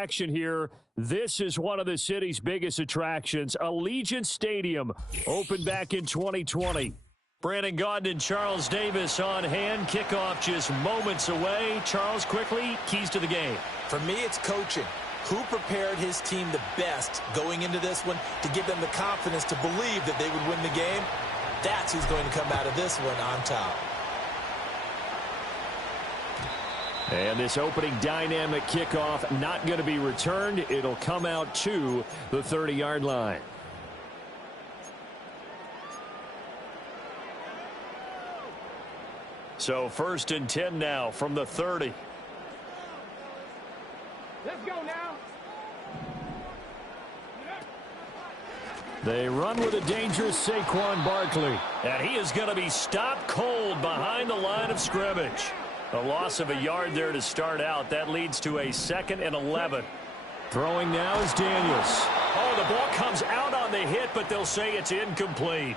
action here. This is one of the city's biggest attractions. Allegiant Stadium opened back in 2020. Brandon Gaudin and Charles Davis on hand. Kickoff just moments away. Charles, quickly, keys to the game. For me, it's coaching. Who prepared his team the best going into this one to give them the confidence to believe that they would win the game? That's who's going to come out of this one on top. And this opening dynamic kickoff not going to be returned. It'll come out to the 30-yard line. So 1st and 10 now from the 30. Let's go now. They run with a dangerous Saquon Barkley. And he is going to be stopped cold behind the line of scrimmage. A loss of a yard there to start out. That leads to a 2nd and 11. Throwing now is Daniels. Oh, the ball comes out on the hit, but they'll say it's incomplete.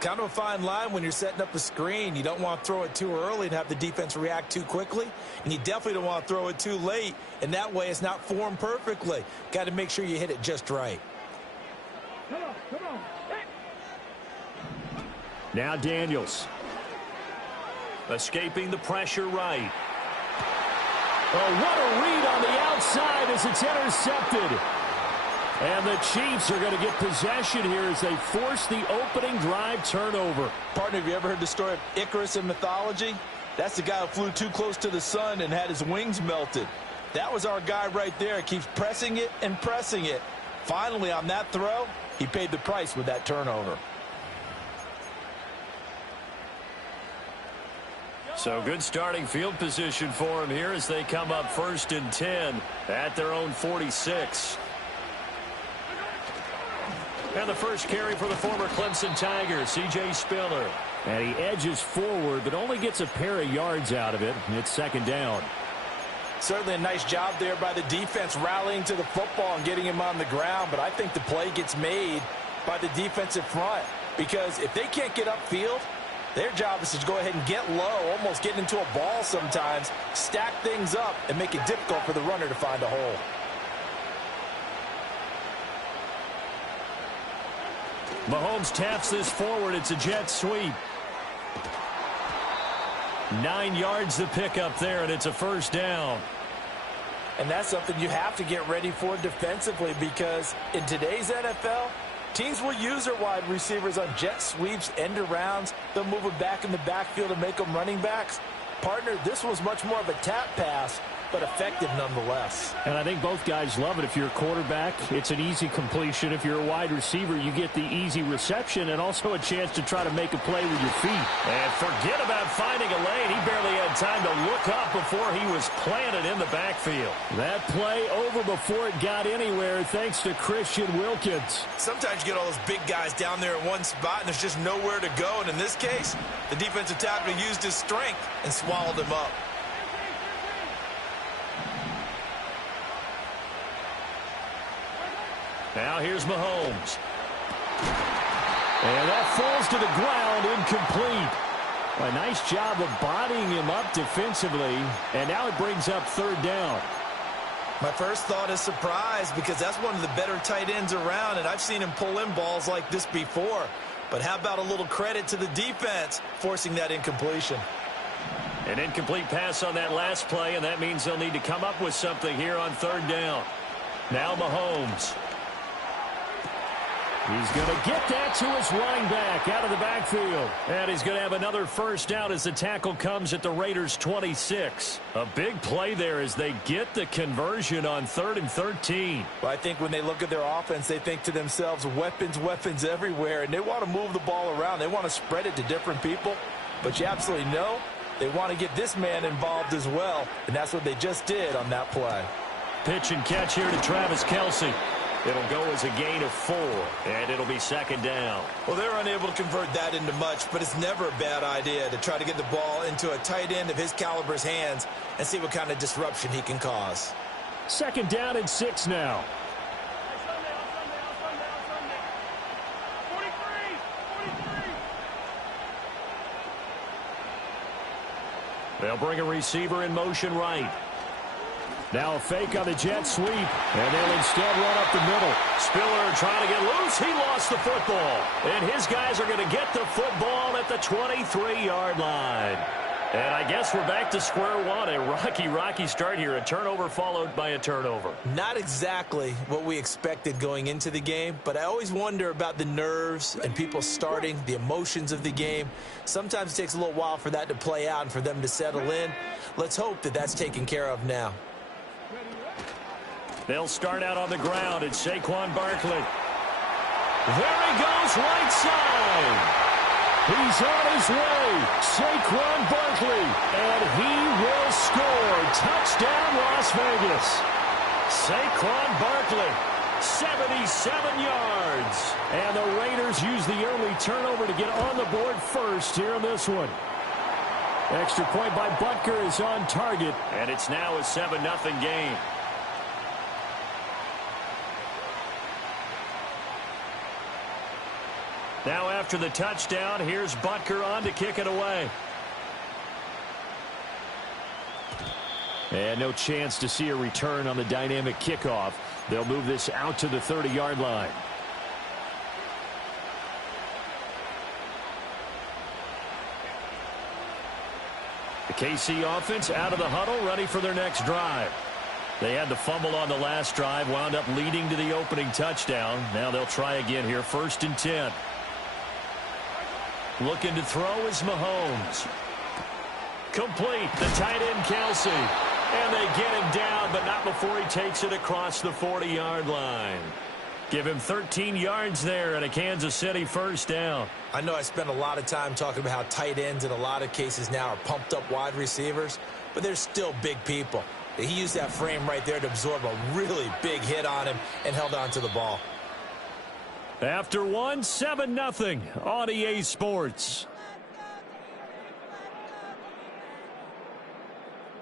Kind of a fine line when you're setting up a screen. You don't want to throw it too early and have the defense react too quickly. And you definitely don't want to throw it too late. And that way it's not formed perfectly. Got to make sure you hit it just right. Come on. Hey. Now Daniels. Escaping the pressure right. Oh, what a read on the outside as it's intercepted. And the Chiefs are going to get possession here as they force the opening drive turnover. Partner, have you ever heard the story of Icarus in mythology? That's the guy who flew too close to the sun and had his wings melted. That was our guy right there. Keeps pressing it and pressing it. Finally, on that throw, he paid the price with that turnover. So good starting field position for him here as they come up 1st and 10 at their own 46. And the first carry for the former Clemson Tigers, C.J. Spiller. And he edges forward, but only gets a pair of yards out of it. It's 2nd down. Certainly a nice job there by the defense rallying to the football and getting him on the ground. But I think the play gets made by the defensive front. Because if they can't get upfield, their job is to go ahead and get low, almost getting into a ball sometimes, stack things up, and make it difficult for the runner to find a hole. Mahomes taps this forward. It's a jet sweep. 9 yards to pick up there, and it's a 1st down. And that's something you have to get ready for defensively because in today's NFL, teams will use their wide receivers on jet sweeps, end arounds. They'll move them back in the backfield and make them running backs. Partner, this was much more of a tap pass, but effective nonetheless. And I think both guys love it. If you're a quarterback, it's an easy completion. If you're a wide receiver, you get the easy reception and also a chance to try to make a play with your feet. And forget about finding a lane. He barely had time to look up before he was planted in the backfield. That play over before it got anywhere thanks to Christian Wilkins. Sometimes you get all those big guys down there in one spot and there's just nowhere to go. And in this case, the defensive tackle used his strength and swallowed him up. Now here's Mahomes. And that falls to the ground, incomplete. A nice job of bodying him up defensively, and now it brings up 3rd down. My first thought is surprise because that's one of the better tight ends around, and I've seen him pull in balls like this before. But how about a little credit to the defense forcing that incompletion? An incomplete pass on that last play, and that means they'll need to come up with something here on 3rd down. Now Mahomes. He's going to get that to his running back out of the backfield. And he's going to have another 1st down as the tackle comes at the Raiders' 26. A big play there as they get the conversion on 3rd and 13. Well, I think when they look at their offense, they think to themselves, weapons everywhere. And they want to move the ball around. They want to spread it to different people. But you absolutely know they want to get this man involved as well. And that's what they just did on that play. Pitch and catch here to Travis Kelce. It'll go as a gain of 4, and it'll be 2nd down. Well, they're unable to convert that into much, but it's never a bad idea to try to get the ball into a tight end of his caliber's hands and see what kind of disruption he can cause. 2nd down and 6 now. 43. They'll bring a receiver in motion right. Now a fake on the jet sweep, and they'll instead run up the middle. Spiller trying to get loose. He lost the football. And his guys are going to get the football at the 23-yard line. And I guess we're back to square one. A rocky start here. A turnover followed by a turnover. Not exactly what we expected going into the game, but I always wonder about the nerves and people starting, the emotions of the game. Sometimes it takes a little while for that to play out and for them to settle in. Let's hope that that's taken care of now. They'll start out on the ground. It's Saquon Barkley. There he goes, right side. He's on his way. Saquon Barkley. And he will score. Touchdown, Las Vegas. Saquon Barkley, 77 yards. And the Raiders use the early turnover to get on the board first here in this one. Extra point by Butker is on target. And it's now a 7-0 game. Now after the touchdown, here's Butker on to kick it away. And no chance to see a return on the dynamic kickoff. They'll move this out to the 30-yard line. The KC offense out of the huddle, ready for their next drive. They had the fumble on the last drive, wound up leading to the opening touchdown. Now they'll try again here, 1st and 10. Looking to throw is Mahomes. Complete, the tight end Kelsey. And they get him down, but not before he takes it across the 40-yard line. Give him 13 yards there and a Kansas City first down. I know I spent a lot of time talking about how tight ends in a lot of cases now are pumped up wide receivers, but they're still big people. He used that frame right there to absorb a really big hit on him and held on to the ball. After one, 7-0 on EA Sports.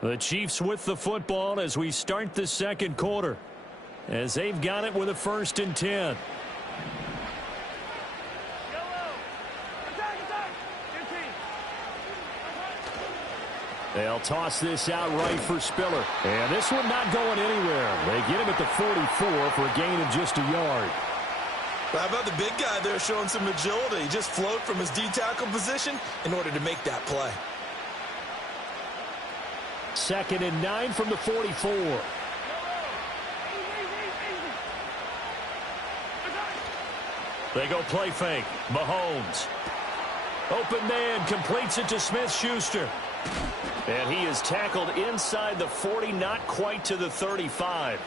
The Chiefs with the football as we start the second quarter, as they've got it with a 1st and 10. They'll toss this out right for Spiller. And this one not going anywhere. They get him at the 44 for a gain of just a yard. How about the big guy there showing some agility? He just float from his D-tackle position in order to make that play. 2nd and 9 from the 44. They go play fake. Mahomes. Open man, completes it to Smith-Schuster. And he is tackled inside the 40, not quite to the 35.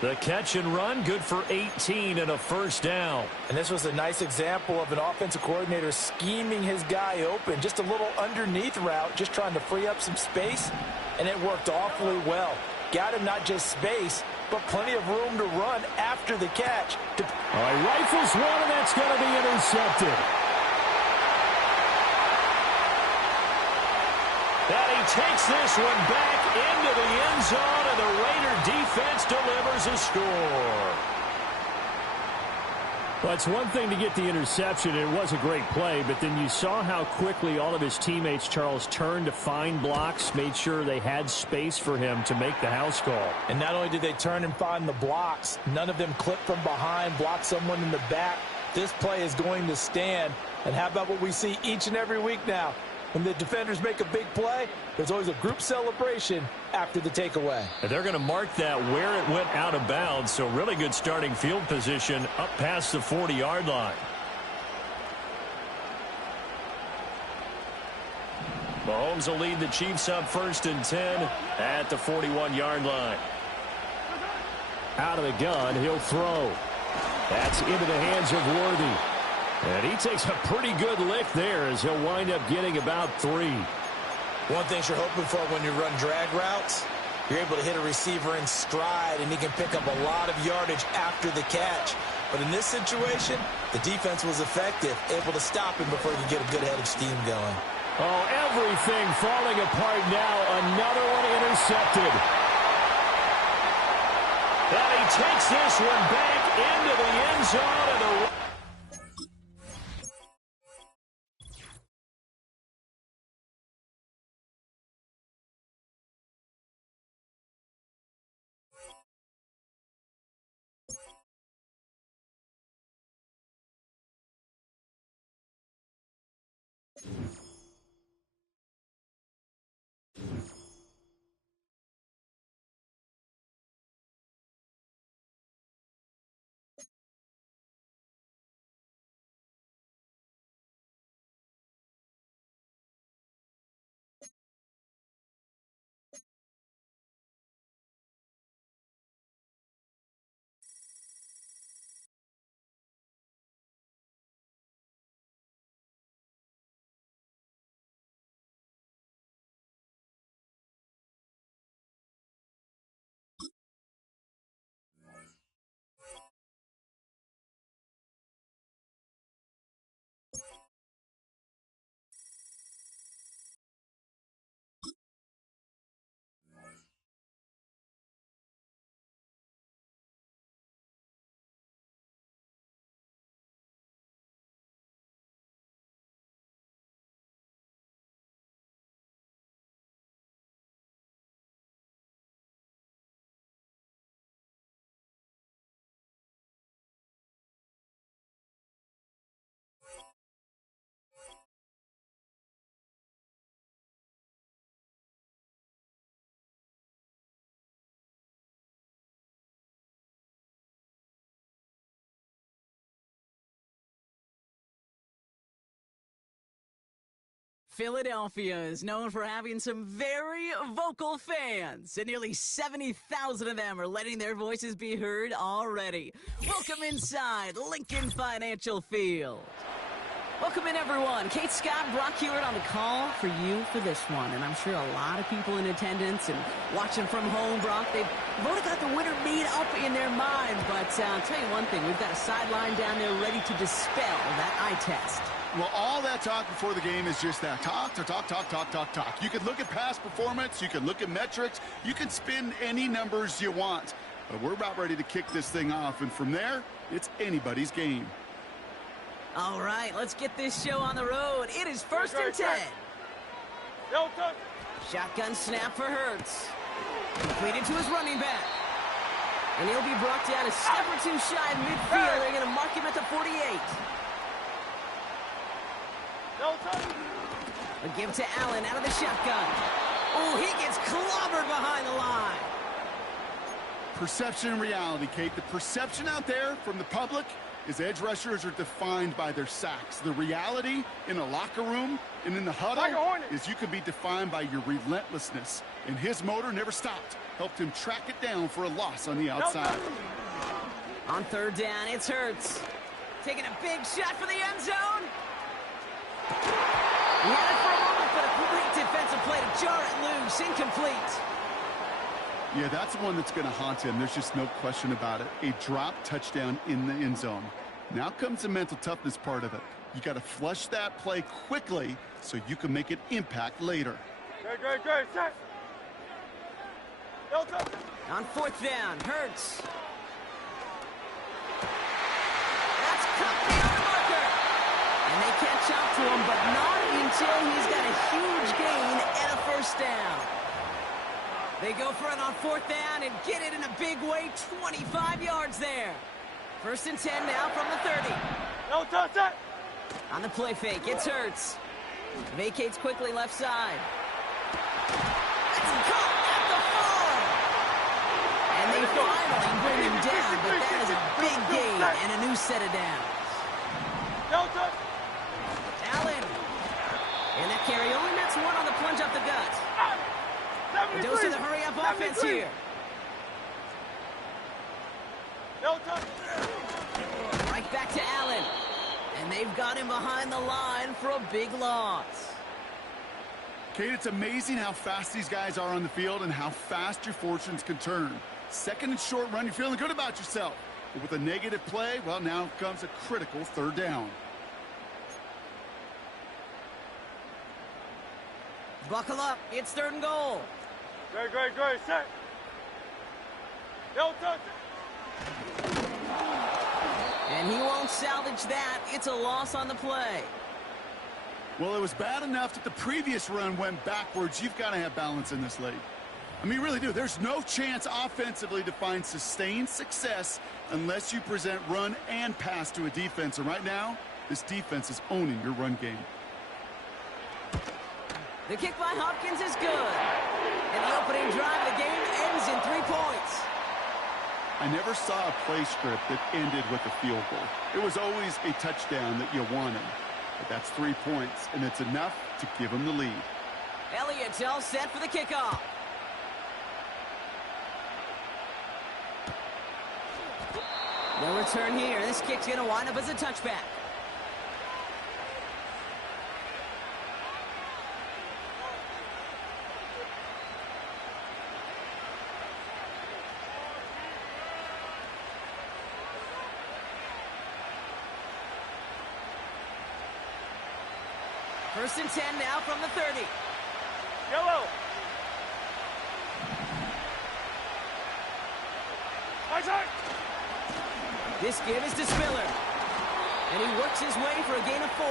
The catch and run, good for 18 and a first down. And this was a nice example of an offensive coordinator scheming his guy open. Just a little underneath route, just trying to free up some space, and it worked awfully well. Got him not just space, but plenty of room to run after the catch. All right, rifles one, and that's going to be intercepted. And he takes this one back into the end zone, and the Raider defense delivers a score. Well, it's one thing to get the interception, and it was a great play, but then you saw how quickly all of his teammates, Charles, turned to find blocks, made sure they had space for him to make the house call. And not only did they turn and find the blocks, none of them clipped from behind, blocked someone in the back. This play is going to stand. And how about what we see each and every week now? When the defenders make a big play, there's always a group celebration after the takeaway. And they're going to mark that where it went out of bounds, so really good starting field position up past the 40-yard line. Mahomes will lead the Chiefs up 1st and 10 at the 41-yard line. Out of the gun, he'll throw. That's into the hands of Worthy. And he takes a pretty good lick there as he'll wind up getting about 3. One thing you're hoping for when you run drag routes, you're able to hit a receiver in stride, and he can pick up a lot of yardage after the catch. But in this situation, the defense was effective, able to stop him before he could get a good head of steam going. Oh, everything falling apart now. Another one intercepted. And he takes this one back into the end zone, and the Philadelphia is known for having some very vocal fans, and nearly 70,000 of them are letting their voices be heard already. Welcome inside Lincoln Financial Field. Welcome in, everyone. Kate Scott, Brock Hewitt on the call for you for this one. And I'm sure a lot of people in attendance and watching from home, Brock, they've already got the winner made up in their mind. But I'll tell you one thing, we've got a sideline down there ready to dispel that eye test. Well, all that talk before the game is just that. Talk. You can look at past performance. You can look at metrics. You can spin any numbers you want. But we're about ready to kick this thing off. And from there, it's anybody's game. All right, let's get this show on the road. It is 1st and 10. Shotgun snap for Hurts. Completed to his running back. And he'll be brought down a step or two shy of midfield. They're going to mark him at the 48. A give to Allen out of the shotgun. Oh, he gets clobbered behind the line. Perception and reality, Kate. The perception out there from the public is edge rushers are defined by their sacks. The reality in a locker room and in the huddle is you can be defined by your relentlessness. And his motor never stopped. Helped him track it down for a loss on the outside. On 3rd down, it's Hurts. Taking a big shot for the end zone. He had it for a moment, but a great defensive play to jar it loose. Incomplete. Yeah, that's one that's going to haunt him. There's just no question about it. A drop touchdown in the end zone. Now comes the mental toughness part of it. You got to flush that play quickly so you can make an impact later. Good. Set. On 4th down, Hurts. That's cut beyond the marker. And they catch up to him, but not until he's got a huge gain and a 1st down. They go for it on 4th down and get it in a big way, 25 yards there. 1st and 10 now from the 30. On the play fake, it's Hurts. Vacates quickly left side. That's caught at the 4. And they finally bring him down, but that is a big gain and a new set of downs. Allen. And that carry only nets 1 on the plunge up the gut. A dose of the hurry-up offense here. Right back to Allen. And they've got him behind the line for a big loss. Kate, it's amazing how fast these guys are on the field and how fast your fortunes can turn. 2nd and short run, you're feeling good about yourself. But with a negative play, well, now comes a critical 3rd down. Buckle up. It's 3rd and goal. Great. Set. And he won't salvage that. It's a loss on the play. Well, it was bad enough that the previous run went backwards. You've got to have balance in this league. I mean, you really do. There's no chance offensively to find sustained success unless you present run and pass to a defense. And right now, this defense is owning your run game. The kick by Hopkins is good. And the opening drive of the game ends in 3 points. I never saw a play script that ended with a field goal. It was always a touchdown that you wanted. But that's 3 points, and it's enough to give them the lead. Elliott's all set for the kickoff. No return here. This kick's going to wind up as a touchback. First and 10 now from the 30. Yellow. This give is to Spiller. And he works his way for a gain of 4.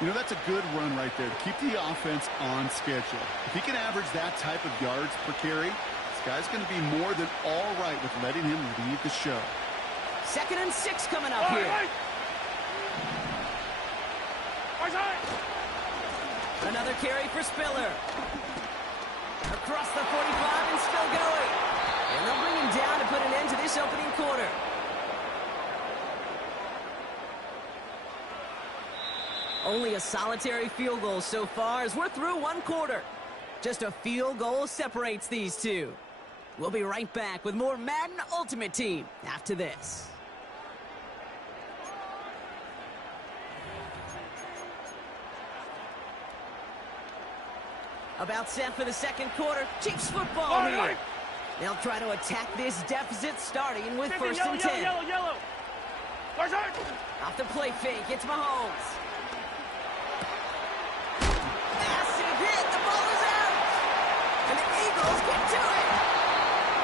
You know, that's a good run right there to keep the offense on schedule. If he can average that type of yards per carry, this guy's going to be more than all right with letting him lead the show. 2nd and 6 coming up here. Another carry for Spiller. Across the 45 and still going. And they'll bring him down to put an end to this opening quarter. Only a solitary field goal so far as we're through one quarter. Just a field goal separates these two. We'll be right back with more Madden Ultimate Team after this. About set for the second quarter. Chiefs football here. They'll try to attack this deficit starting with first and 10. Yellow. Off the play fake, it's Mahomes. Massive hit, the ball is out. And the Eagles get to it.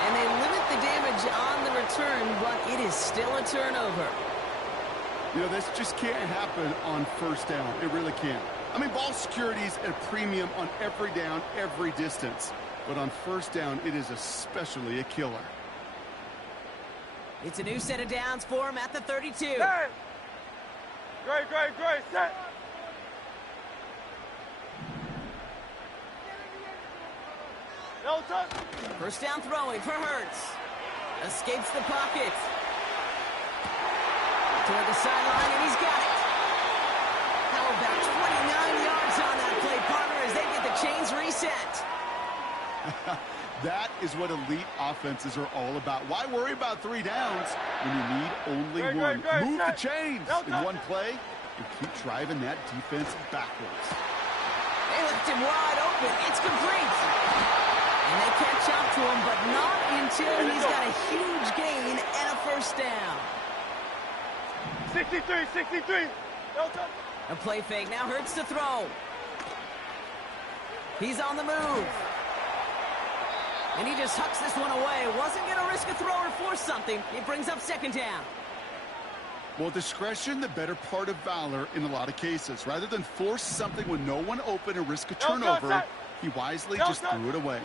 And they limit the damage on the return, but it is still a turnover. You know, this just can't happen on first down. It really can't. I mean, ball security is at a premium on every down, every distance. But on first down, it is especially a killer. It's a new set of downs for him at the 32. Hey! Great, set! No touch! First down throwing for Hurts. Escapes the pocket. Toward the sideline, and he's got it. How about 29 yards on that play, partner, as they get the chains reset. That is what elite offenses are all about. Why worry about 3 downs when you need only one? Move the chains in one play and keep driving that defense backwards. They left him wide open. It's complete. And they catch up to him, but not until he's got a huge gain and a first down. 63. No touch! A play fake now Hurts to throw. He's on the move. And he just hucks this one away. Wasn't going to risk a throw or force something. It brings up second down. Well, discretion, the better part of valor in a lot of cases. Rather than force something with no one open and risk a turnover, he wisely just threw it away.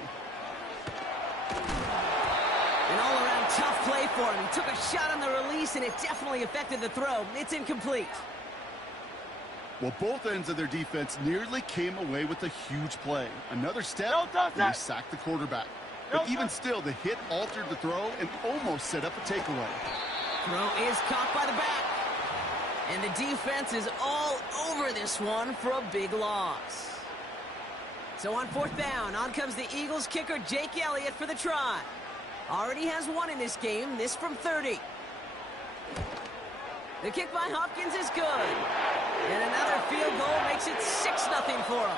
An all-around tough play for him. He took a shot on the release, and it definitely affected the throw. It's incomplete. Well, both ends of their defense nearly came away with a huge play. Another step, and they sacked the quarterback. But even still, the hit altered the throw and almost set up a takeaway. Throw is caught by the back. And the defense is all over this one for a big loss. So on fourth down, on comes the Eagles kicker, Jake Elliott, for the try. Already has one in this game, this from 30. The kick by Hopkins is good. And another field goal makes it 6-0 for him.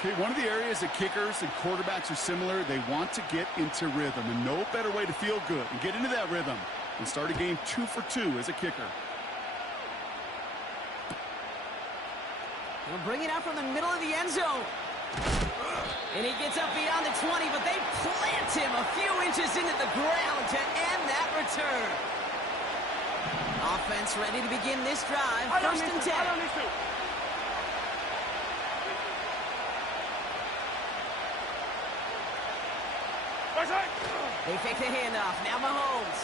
Okay, one of the areas that kickers and quarterbacks are similar, they want to get into rhythm. And no better way to feel good and get into that rhythm than start a game 2 for 2 as a kicker. He'll bring it out from the middle of the end zone. And he gets up beyond the 20, but they plant him a few inches into the ground to end that return. Offense ready to begin this drive. First and 10. They fake the handoff. Now Mahomes.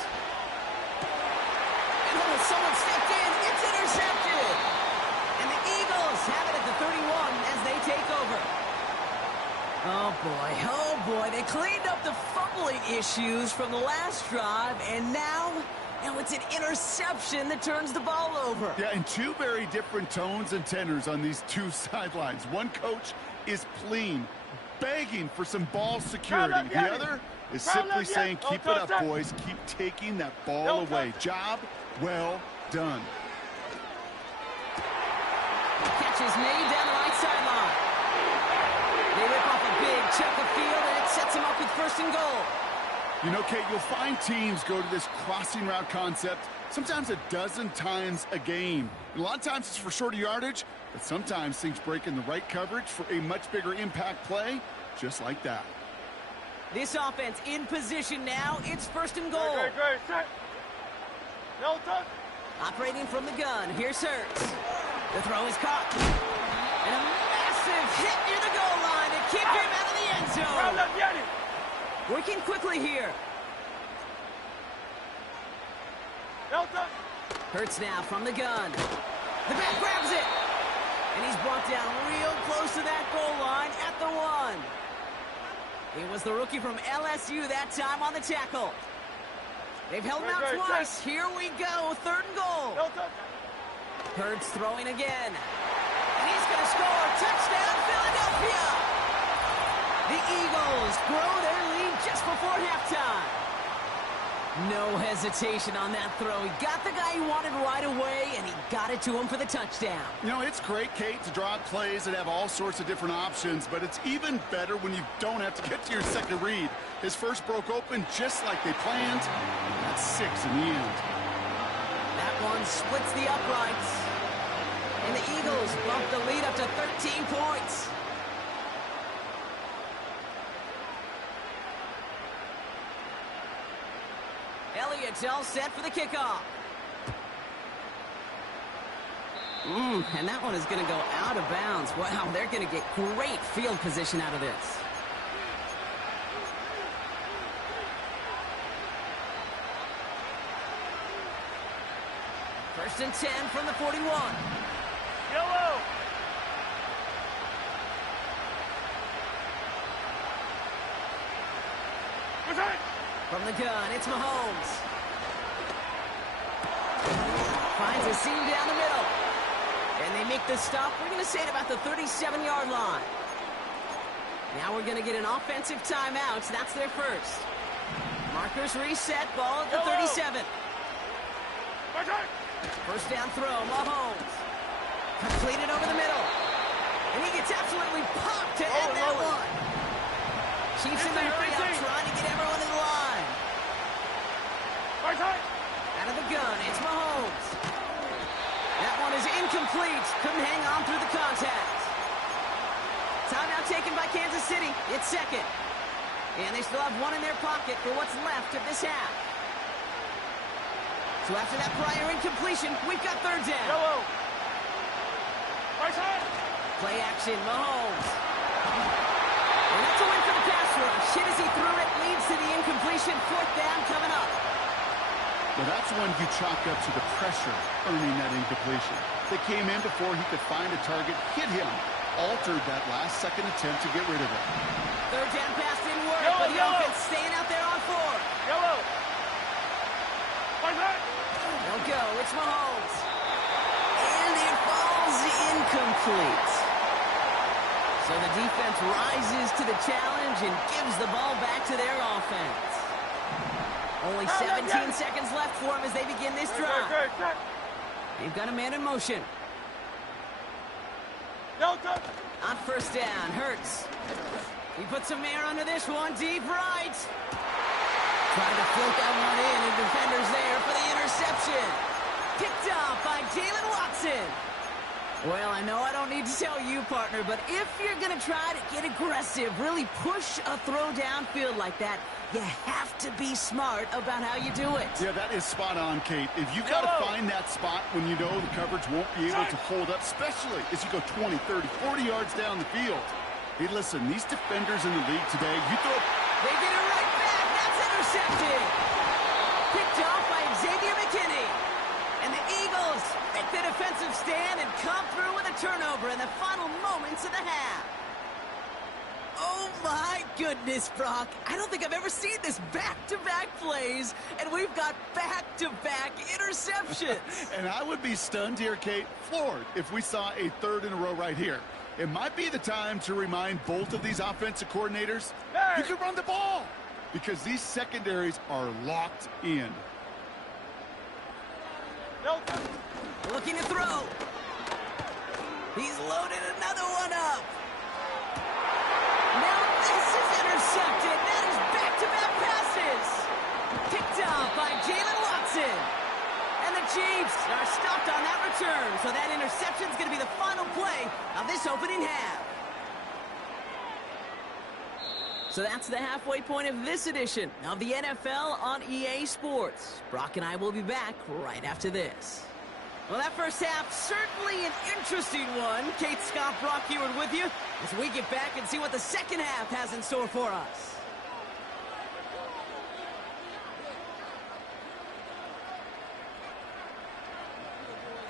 And when someone stepped in, it's intercepted. And the Eagles have it at the 31 as they take over. Oh boy. They cleaned up the fumbling issues from the last drive, and now it's an interception that turns the ball over. Yeah, and two very different tones and tenors on these two sidelines. One coach is pleading, begging for some ball security. The other is simply saying, keep it up, boys. Keep taking that ball away. Job well done. Catch is made down the right sideline. They rip off a big chunk of field, and it sets them up with first and goal. You know, Kate, you'll find teams go to this crossing route concept sometimes a dozen times a game. And a lot of times it's for shorter yardage, but sometimes things break in the right coverage for a much bigger impact play, just like that. This offense in position now. It's first and goal. Great, set. No touch. Operating from the gun. Here's Hurts. The throw is caught. And a massive hit near the goal line to kick him out of the end zone. Working quickly here. No touch. Hurts now from the gun. The back grabs it. And he's brought down real close to that goal line at the 1. It was the rookie from LSU that time on the tackle. They've held him out twice. Here we go. Third and goal. No touch. Hurts throwing again. He's going to score. Touchdown, Philadelphia! The Eagles grow their lead just before halftime. No hesitation on that throw. He got the guy he wanted right away, and he got it to him for the touchdown. You know, it's great, Kate, to draw plays that have all sorts of different options, but it's even better when you don't have to get to your second read. His first broke open just like they planned. That's 6 in the end. That one splits the uprights. And the Eagles bump the lead up to 13 points. Elliott's all set for the kickoff. And that one is going to go out of bounds. Wow, they're going to get great field position out of this. First and 10 from the 41. Yellow. Return. From the gun, it's Mahomes. Finds a seam down the middle. And they make the stop, we're going to say at about the 37-yard line. Now we're going to get an offensive timeout. So that's their first. Markers reset, ball at the 37. Return. First down throw, Mahomes. Completed over the middle. And he gets absolutely popped to end that one. Chiefs in the hurry up, trying to get everyone in line. Return. Out of the gun, it's Mahomes. That one is incomplete. Couldn't hang on through the contact. Timeout taken by Kansas City. It's second. And they still have one in their pocket for what's left of this half. So after that prior incompletion, we've got third down. Yellow. Right side. Play action, Mahomes. And that's a win for the pass rush. Hit as he threw it, leads to the incompletion. Fourth down coming up. Well, that's one you chalk up to the pressure earning that incompletion. They came in before he could find a target, hit him, altered that last-second attempt to get rid of it. Third down pass didn't work, Yellow, but the yellow. offense staying out there on 4. Yellow. Right side. They'll go. It's Mahomes. And it falls incomplete. So the defense rises to the challenge and gives the ball back to their offense. Only 17 seconds left for them as they begin this drive. They've got a man in motion. Delta. On first down, Hurts. He puts some air under this one, deep right. Trying to float that one in, and defenders there for the interception. Picked off by Jalen Watson. Well, I know I don't need to tell you, partner, but if you're going to try to get aggressive, really push a throw downfield like that, you have to be smart about how you do it. Yeah, that is spot on, Kate. If you've got to find that spot when you know the coverage won't be able to hold up, especially as you go 20, 30, 40 yards down the field. Hey, listen, these defenders in the league today, you throw... They get it right back. That's intercepted. Picked off by Xavier McKinney. And the Eagles make the defensive stand and come through with a turnover in the final moments of the half. Oh, my goodness, Brock. I don't think I've ever seen this back-to-back plays, and we've got back-to-back interceptions. And I would be stunned here, Kate, floored, if we saw a third in a row right here. It might be the time to remind both of these offensive coordinators, you can run the ball, because these secondaries are locked in. Delta. Looking to throw. He's loaded another one up. Now this is intercepted. That is back-to-back passes. Picked off by Jalen Watson. And the Chiefs are stopped on that return. So that interception is going to be the final play of this opening half. So that's the halfway point of this edition of the NFL on EA Sports. Brock and I will be back right after this. Well, that first half, certainly an interesting one. Kate, Scott, Brock Heward with you as we get back and see what the second half has in store for us.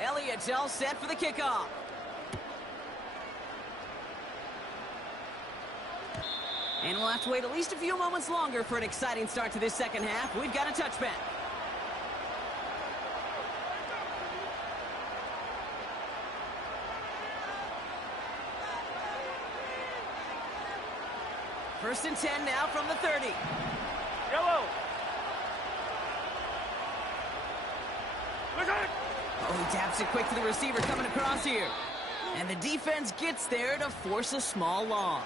Elliott's all set for the kickoff. And we'll have to wait at least a few moments longer for an exciting start to this second half. We've got a touchback. First and 10 now from the 30. Yellow. Listen. Oh, he taps it quick to the receiver coming across here. And the defense gets there to force a small loss.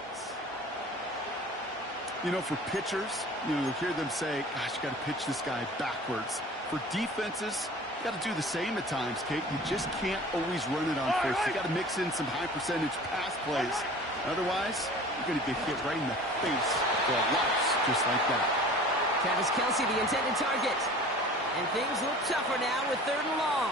You know, for pitchers, you'll hear them say, gosh, you got to pitch this guy backwards. For defenses, you got to do the same at times, Kate. You just can't always run it on first. You got to mix in some high percentage pass plays. Otherwise, you're going to get hit right in the face for a loss just like that. Travis Kelce, the intended target. And things look tougher now with 3rd and long.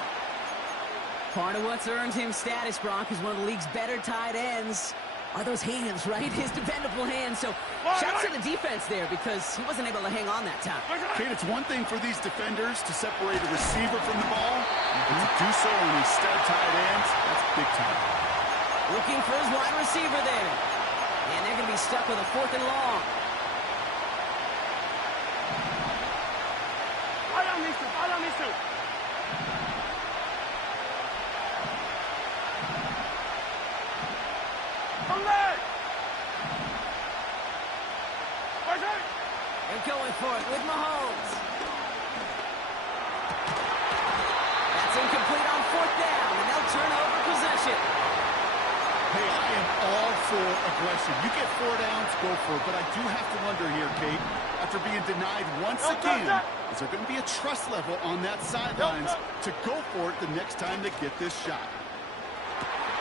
Part of what's earned him status, Brock, is one of the league's better tight ends. Are those hands, right? His dependable hands. So, shout to the defense there because he wasn't able to hang on that time. Kate, it's one thing for these defenders to separate a receiver from the ball, but to do so on these stud tight ends, that's big time. Looking for his wide receiver there. And they're going to be stuck with a 4th and long. Follow me, Stu. Come back. They're going for it with Mahomes. That's incomplete on 4th down, and they'll turn over possession. Hey, I am all for aggression. You get 4 downs, go for it. But I do have to wonder here, Kate, after being denied once again, is there going to be a trust level on that sidelines to go for it the next time they get this shot?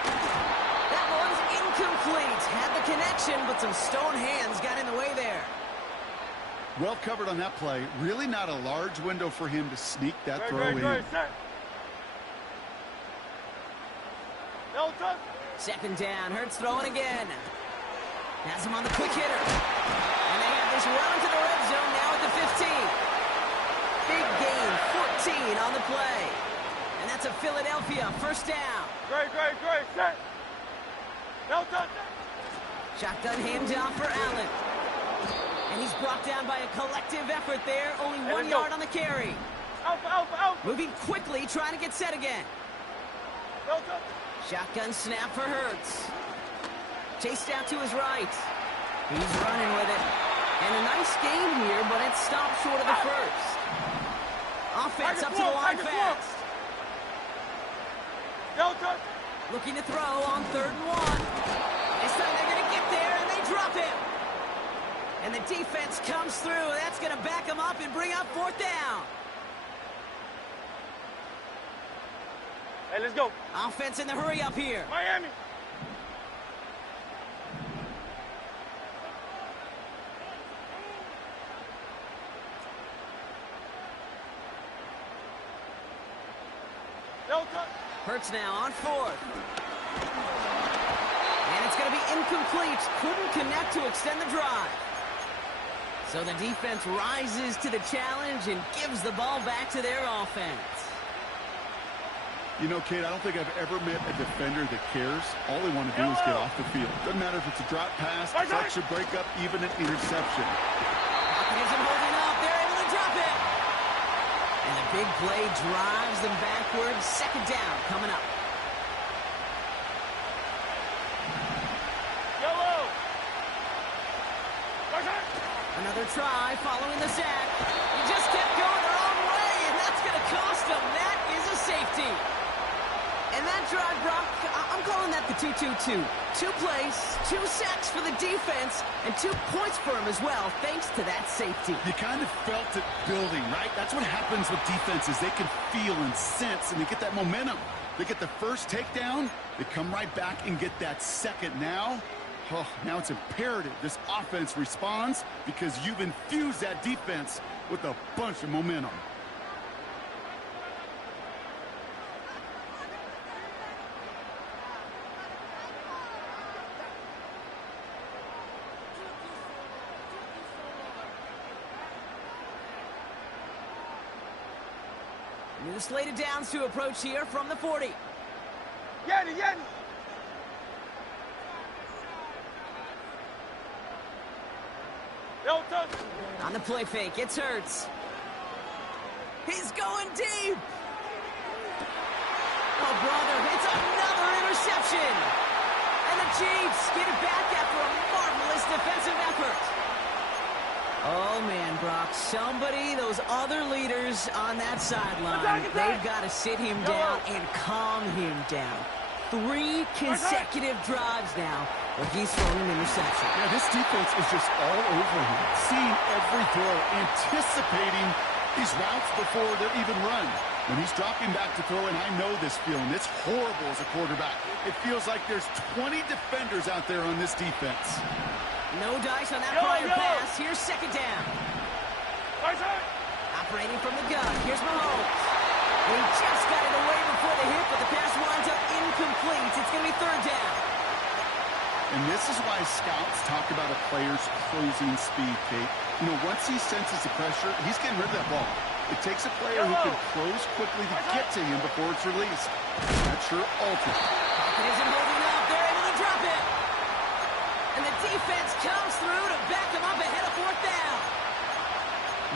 That one's incomplete. Had the connection, but some stone hands got in the way there. Well covered on that play. Really not a large window for him to sneak that throw in. Second down. Hurts throwing again. Has him on the quick hitter. And they have this run to the red zone now at the 15. Big gain, 14 on the play. And that's a Philadelphia first down. Great. Set. Shotgun handoff for Allen. And he's brought down by a collective effort there. Only 1 yard on the carry. Alpha. Moving quickly, trying to get set again. Shotgun snap for Hurts. Chased out to his right. He's running with it. And a nice gain here, but it stopped short of the first. Offense up to the line fast. Looking to throw on 3rd and 1. This time they're going to get there, and they drop him. And the defense comes through. That's going to back him up and bring up 4th down. Hey, let's go. Offense in the hurry up here. Miami. Hurts now on 4th. And it's going to be incomplete. Couldn't connect to extend the drive. So the defense rises to the challenge and gives the ball back to their offense. You know, Kate, I don't think I've ever met a defender that cares. All they want to do is get off the field. Doesn't matter if it's a drop pass, deflection, breakup, even an interception. Gives him holding up. They're able to drop it. And the big play drives them backwards. Second down coming up. Another try following the sack. He just kept going the wrong way, and that's going to cost him. That is a safety. And that drive, Brock, I'm calling that the 2-2-2. 2 plays, 2 sacks for the defense, and 2 points for him as well, thanks to that safety. You kind of felt it building, right? That's what happens with defenses. They can feel and sense, and they get that momentum. They get the first takedown, they come right back and get that second now. Oh, now it's imperative this offense responds because you've infused that defense with a bunch of momentum. New slated downs to approach here from the 40. Yanni. On the play fake, it's Hurts. He's going deep. Oh, brother, it's another interception. And the Chiefs get it back after a marvelous flawless defensive effort. Oh, man, Brock, those other leaders on that sideline, they've got to sit him down and calm him down. 3 consecutive drives now where he's thrown an interception. Yeah, this defense is just all over him, seeing every throw, anticipating these routes before they're even run. When he's dropping back to throw, and I know this feeling, it's horrible as a quarterback. It feels like there's 20 defenders out there on this defense. No dice on that prior pass. Here's second down. Operating from the gun. Here's Mahomes. He just got it away before the hit, but the pass winds up incomplete. It's going to be third down. And this is why scouts talk about a player's closing speed, Kate. You know, once he senses the pressure, he's getting rid of that ball. It takes a player who can close quickly to get to him before it's released. That's your ultimate. It isn't holding up. They're able to drop it. And the defense comes through to back them up ahead of fourth down.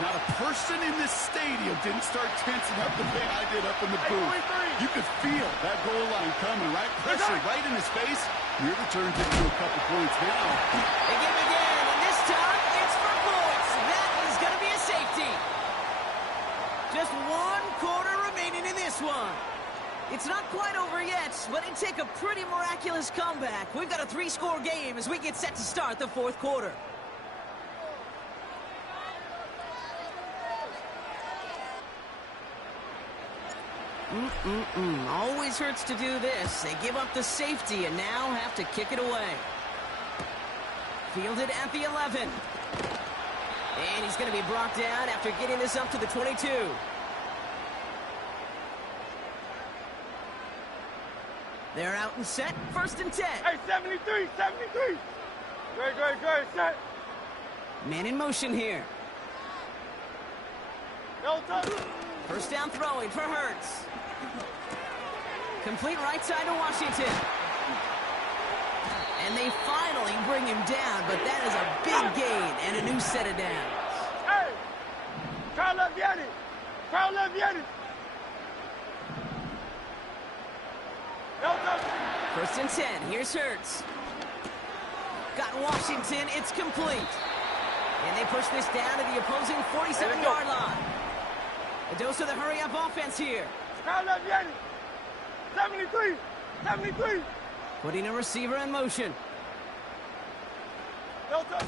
Not a person in this stadium didn't start tensing up the way I did up in the booth. You could feel that goal line coming, right? Pressure right in his face. Nearly turns into a couple points now. They give again, and this time it's for points. That is going to be a safety. Just 1 quarter remaining in this one. It's not quite over yet, but it'd take a pretty miraculous comeback. We've got a 3-score game as we get set to start the fourth quarter. Always hurts to do this. They give up the safety and now have to kick it away. Fielded at the 11. And he's going to be brought down after getting this up to the 22. They're out and set. First and 10. Hey, 73, 73. Great, set. Man in motion here. No touch. First down throwing for Hurts. Complete right side to Washington. And they finally bring him down, but that is a big gain and a new set of downs. Hey! Try left Yeti! Try left Yeti! No touch. First and 10. Here's Hurts. Got Washington. It's complete. And they push this down to the opposing 47-yard line. A dose of the hurry-up offense here. Try left Yeti! 73! 73! Putting a receiver in motion. No touch.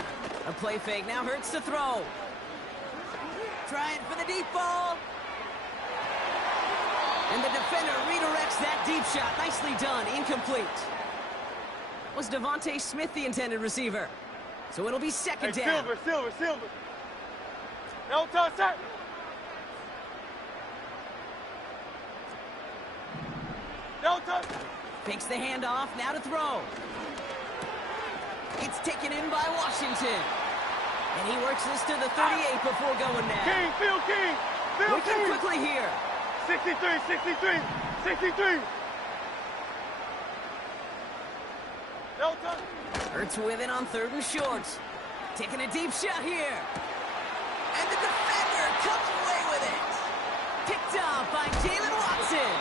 A play fake. Now Hurts to throw. Trying for the deep ball. And the defender redirects that deep shot. Nicely done. Incomplete. Was Devontae Smith the intended receiver? So it'll be second down. Silver. No touch, set. No touch. Fakes the handoff. Now to throw. It's taken in by Washington. And he works this to the 38 before going down. King, Phil King. Working quickly here. 63. No touch. Hurts with it on third and short. Taking a deep shot here. And the defender comes away with it. Picked up by Jalen Watson.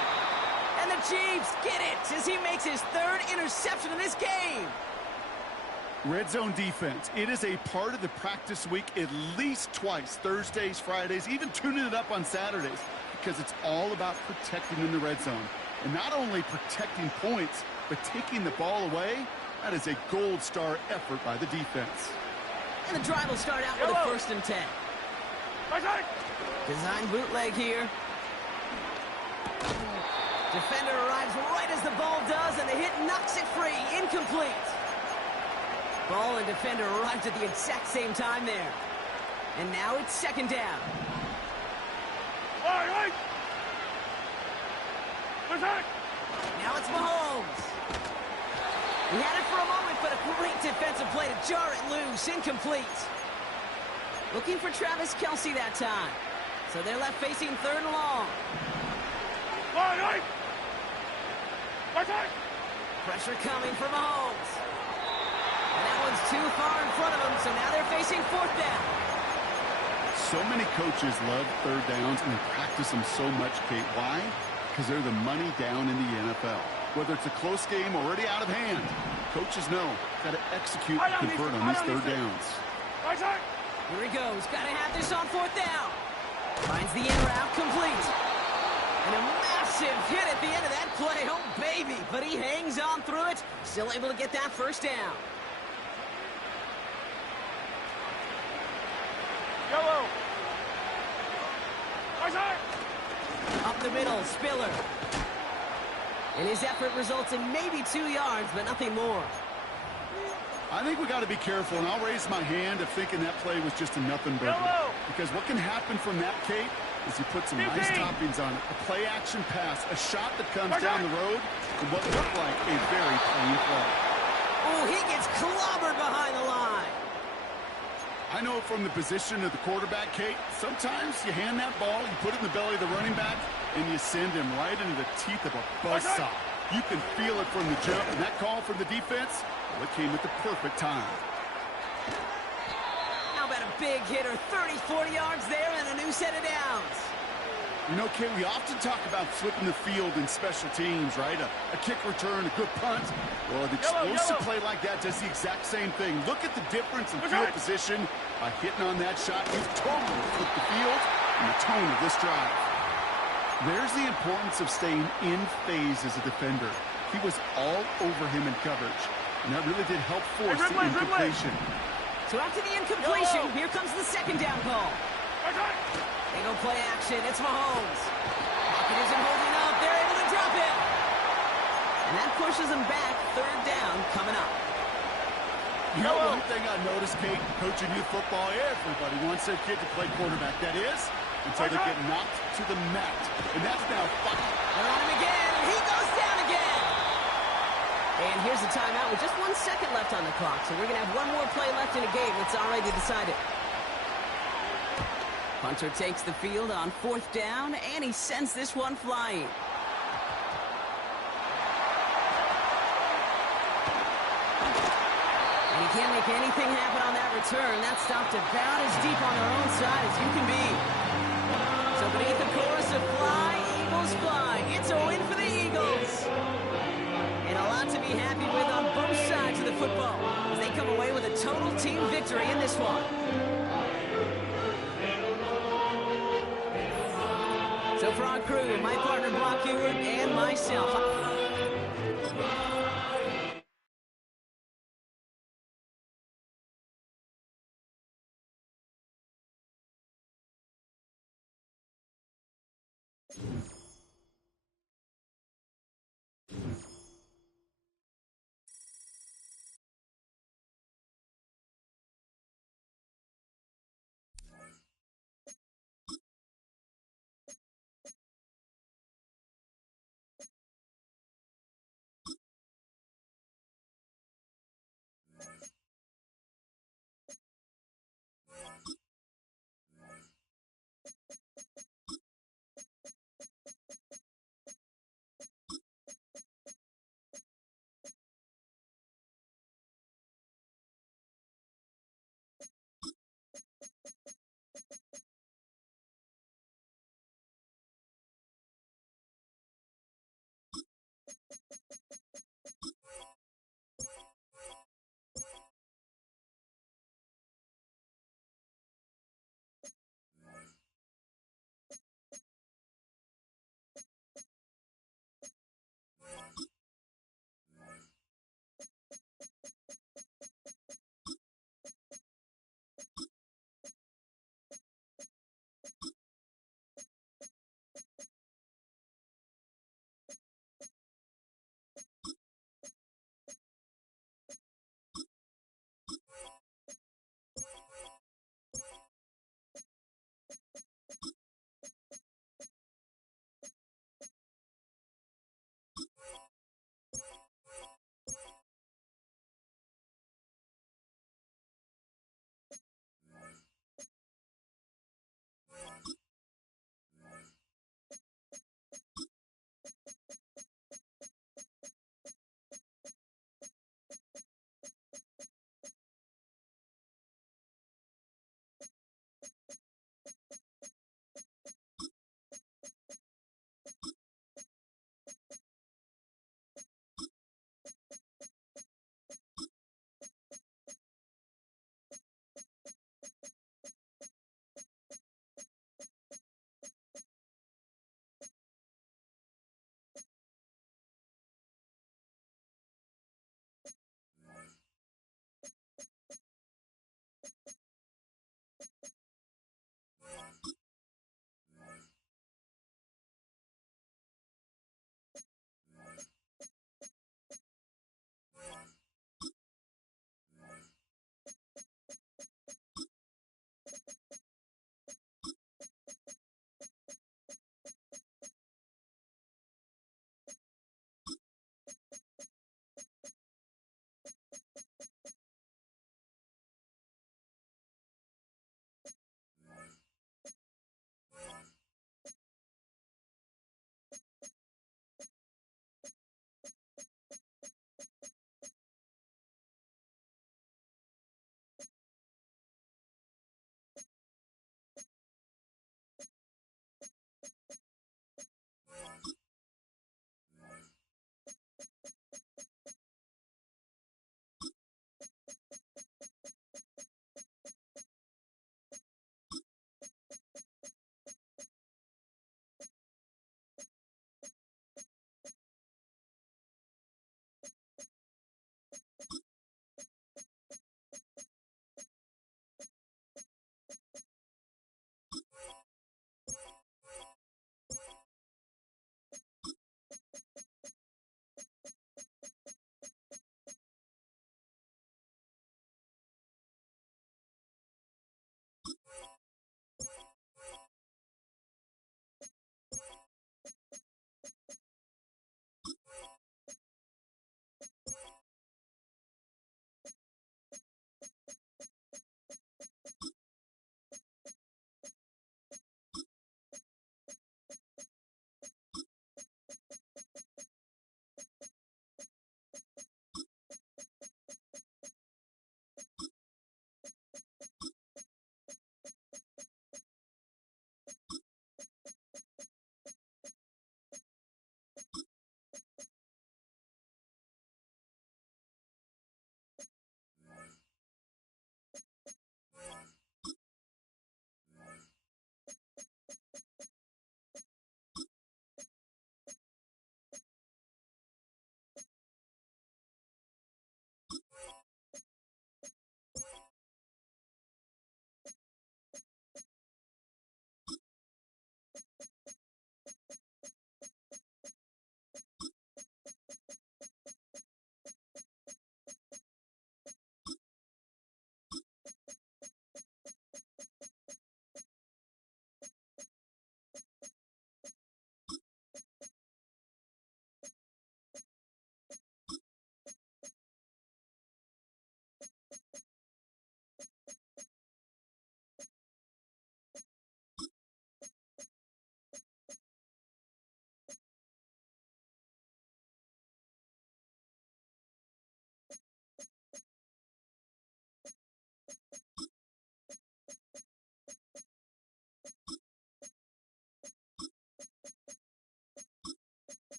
And the Chiefs get it as he makes his 3rd interception in this game. Red zone defense. It is a part of the practice week at least twice. Thursdays, Fridays, even tuning it up on Saturdays. Because it's all about protecting in the red zone. And not only protecting points, but taking the ball away. That is a gold star effort by the defense. And the drive will start out with a first and 10. Design bootleg here. Defender arrives right as the ball does, and the hit knocks it free. Incomplete. Ball and defender arrived at the exact same time there. And now it's second down. All right. Now it's Mahomes. He had it for a moment, but a great defensive play to jar it loose. Incomplete. Looking for Travis Kelce that time. So they're left facing 3rd and long. All right. Pressure coming for Mahomes. And that one's too far in front of him, so now they're facing 4th down. So many coaches love 3rd downs and practice them so much, Kate. Why? Because they're the money down in the NFL. Whether it's a close game already out of hand, Coaches know, got to execute and convert on these third downs. Here he goes. Got to have this on fourth down. Finds the in route complete. And a massive hit at the end of that play. Oh, baby. But he hangs on through it. Still able to get that first down. Yellow. Up the middle, Spiller. And his effort results in maybe 2 yards, but nothing more. I think we got to be careful, and I'll raise my hand of thinking that play was just a nothing burger. Because what can happen from that, Kate, is you put some nice toppings on it. A play-action pass, a shot that comes down the road, and what looked like a very clean play. Oh, he gets clobbered behind the line. I know from the position of the quarterback, Kate, sometimes you hand that ball, you put it in the belly of the running back, and you send him right into the teeth of a buzzsaw. You can feel it from the jump, and that call from the defense, well, it came at the perfect time. How about a big hitter, 30, 40 yards there, and a new set of downs. You know, Kate, we often talk about flipping the field in special teams, right? A kick return, a good punt. Well, an explosive play like that does the exact same thing. Look at the difference in field position. By hitting on that shot, you've totally flipped the field and the tone of this drive. There's the importance of staying in phase as a defender. He was all over him in coverage, and that really did help force the incompletion. So after the incompletion, here comes the second down call. They go play action. It's Mahomes. Pocket isn't holding up. They're able to drop it. And that pushes them back. Third down coming up. You know, one thing I noticed, Kate, coaching youth football, everybody wants their kid to play quarterback. That is, until they get knocked to the mat. And that's now 5. They're on him again, and he goes down again. And here's the timeout with just 1 second left on the clock. So we're going to have one more play left in a game that's already decided. Punter takes the field on fourth down, and he sends this one flying. And he can't make anything happen on that return. That stopped about as deep on their own side as you can be. So beneath the chorus of Fly, Eagles Fly, it's a win for the Eagles. And a lot to be happy with on both sides of the football as they come away with a total team victory in this one. So for our crew, my partner Brock Ewert and myself,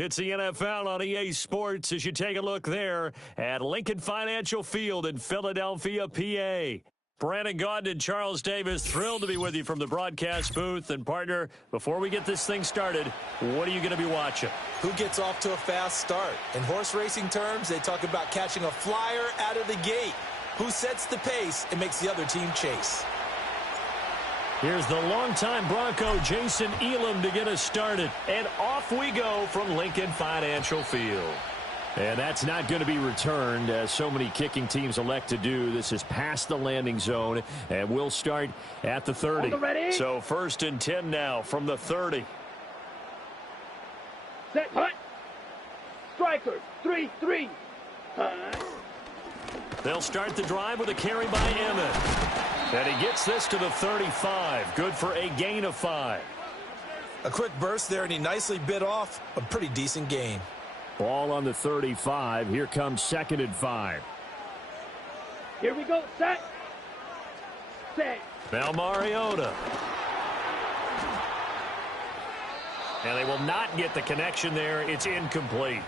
It's the NFL on EA Sports as you take a look there at Lincoln Financial Field in Philadelphia, PA. Brandon Gaudin and Charles Davis, thrilled to be with you from the broadcast booth. And, partner, before we get this thing started, what are you going to be watching? Who gets off to a fast start? In horse racing terms, they talk about catching a flyer out of the gate. Who sets the pace and makes the other team chase? Here's the longtime Bronco, Jason Elam, to get us started. And off we go from Lincoln Financial Field. And that's not going to be returned, as so many kicking teams elect to do. This is past the landing zone, and we'll start at the 30. So 1st and 10 now from the 30. Set, hut. Strikers, 3-3. Hut. They'll start the drive with a carry by Emmett. And he gets this to the 35. Good for a gain of 5. A quick burst there, and he nicely bit off a pretty decent gain. Ball on the 35. Here comes 2nd and 5. Here we go. Set. Set. Now Mariota. And they will not get the connection there. It's incomplete.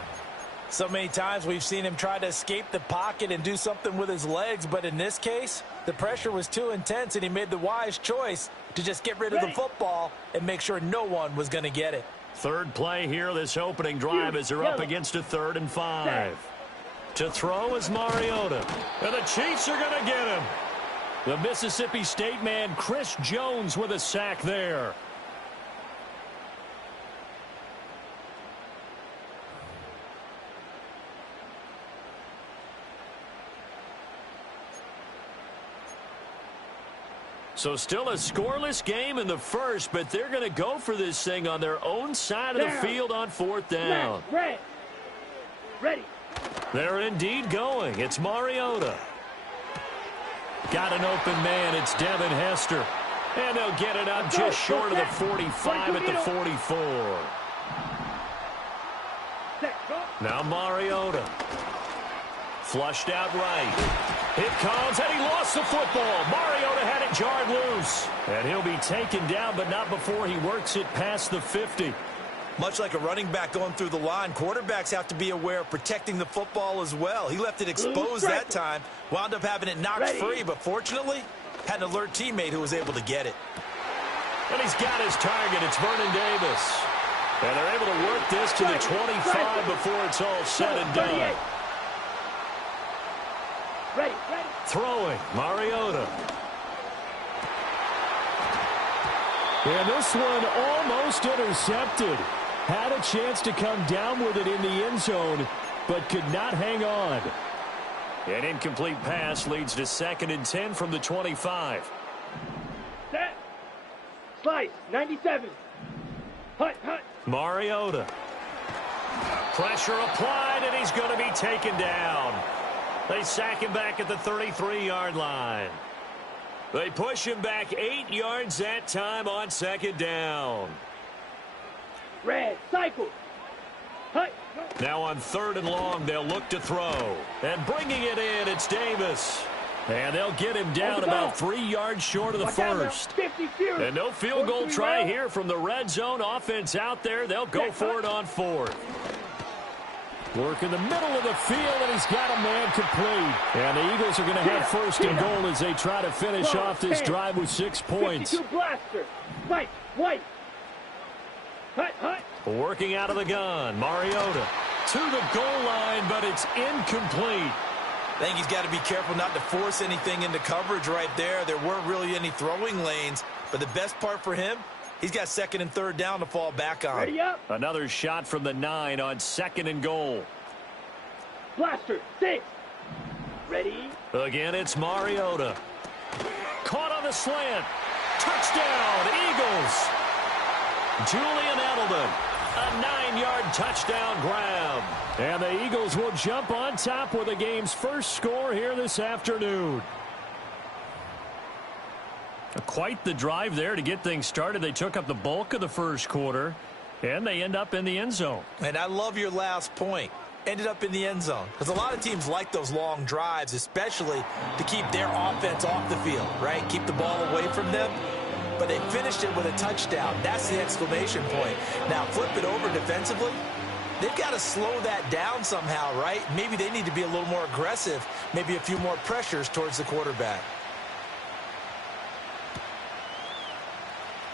So many times we've seen him try to escape the pocket and do something with his legs, but in this case, the pressure was too intense, and he made the wise choice to just get rid of the football and make sure no one was going to get it. Third play here, this opening drive, as they're up against a 3rd and 5. To throw is Mariota. And the Chiefs are going to get him. The Mississippi State man, Chris Jones, with a sack there. So still a scoreless game in the first, but they're going to go for this thing on their own side of the field on 4th down. Ready. They're indeed going. It's Mariota. Got an open man. It's Devin Hester. And they'll get it up just short of the 45 at the 44. Now Mariota. Flushed out right. It comes, and he lost the football. Mariota had it jarred loose. And he'll be taken down, but not before he works it past the 50. Much like a running back going through the line, quarterbacks have to be aware of protecting the football as well. He left it exposed that time, wound up having it knocked free, but fortunately, had an alert teammate who was able to get it. And he's got his target. It's Vernon Davis. And they're able to work this to the 25 before it's all said and done. Ready. Throwing, Mariota. And this one almost intercepted. Had a chance to come down with it in the end zone, but could not hang on. An incomplete pass leads to 2nd and 10 from the 25. Set. Slice, 97. Hut. Mariota. Pressure applied, and he's going to be taken down. They sack him back at the 33-yard line. They push him back 8 yards that time on 2nd down. Red, cycle. Hut. Now on 3rd and long, they'll look to throw. And bringing it in, it's Davis. And they'll get him down about 3 yards short of the first. And no field goal try here from the red zone offense out there. They'll go for it on 4th. Work in the middle of the field, and he's got a man complete. And the Eagles are going to have 1st and goal as they try to finish off this drive with 6 points. 52 blaster. White. Hut. Working out of the gun, Mariota to the goal line, but it's incomplete. I think he's got to be careful not to force anything into coverage right there. There weren't really any throwing lanes, but the best part for him, he's got 2nd and 3rd down to fall back on. Ready up. Another shot from the 9 on 2nd and goal. Blaster, 6. Ready. Again, it's Mariota. Caught on the slant. Touchdown, Eagles. Julian Edelman, a 9-yard touchdown grab. And the Eagles will jump on top with the game's first score here this afternoon. Quite the drive there to get things started. They took up the bulk of the first quarter, and they end up in the end zone. And I love your last point. Ended up in the end zone. Because a lot of teams like those long drives, especially to keep their offense off the field, right? Keep the ball away from them. But they finished it with a touchdown. That's the exclamation point. Now flip it over defensively. they've got to slow that down somehow, right? Maybe they need to be a little more aggressive, maybe a few more pressures towards the quarterback.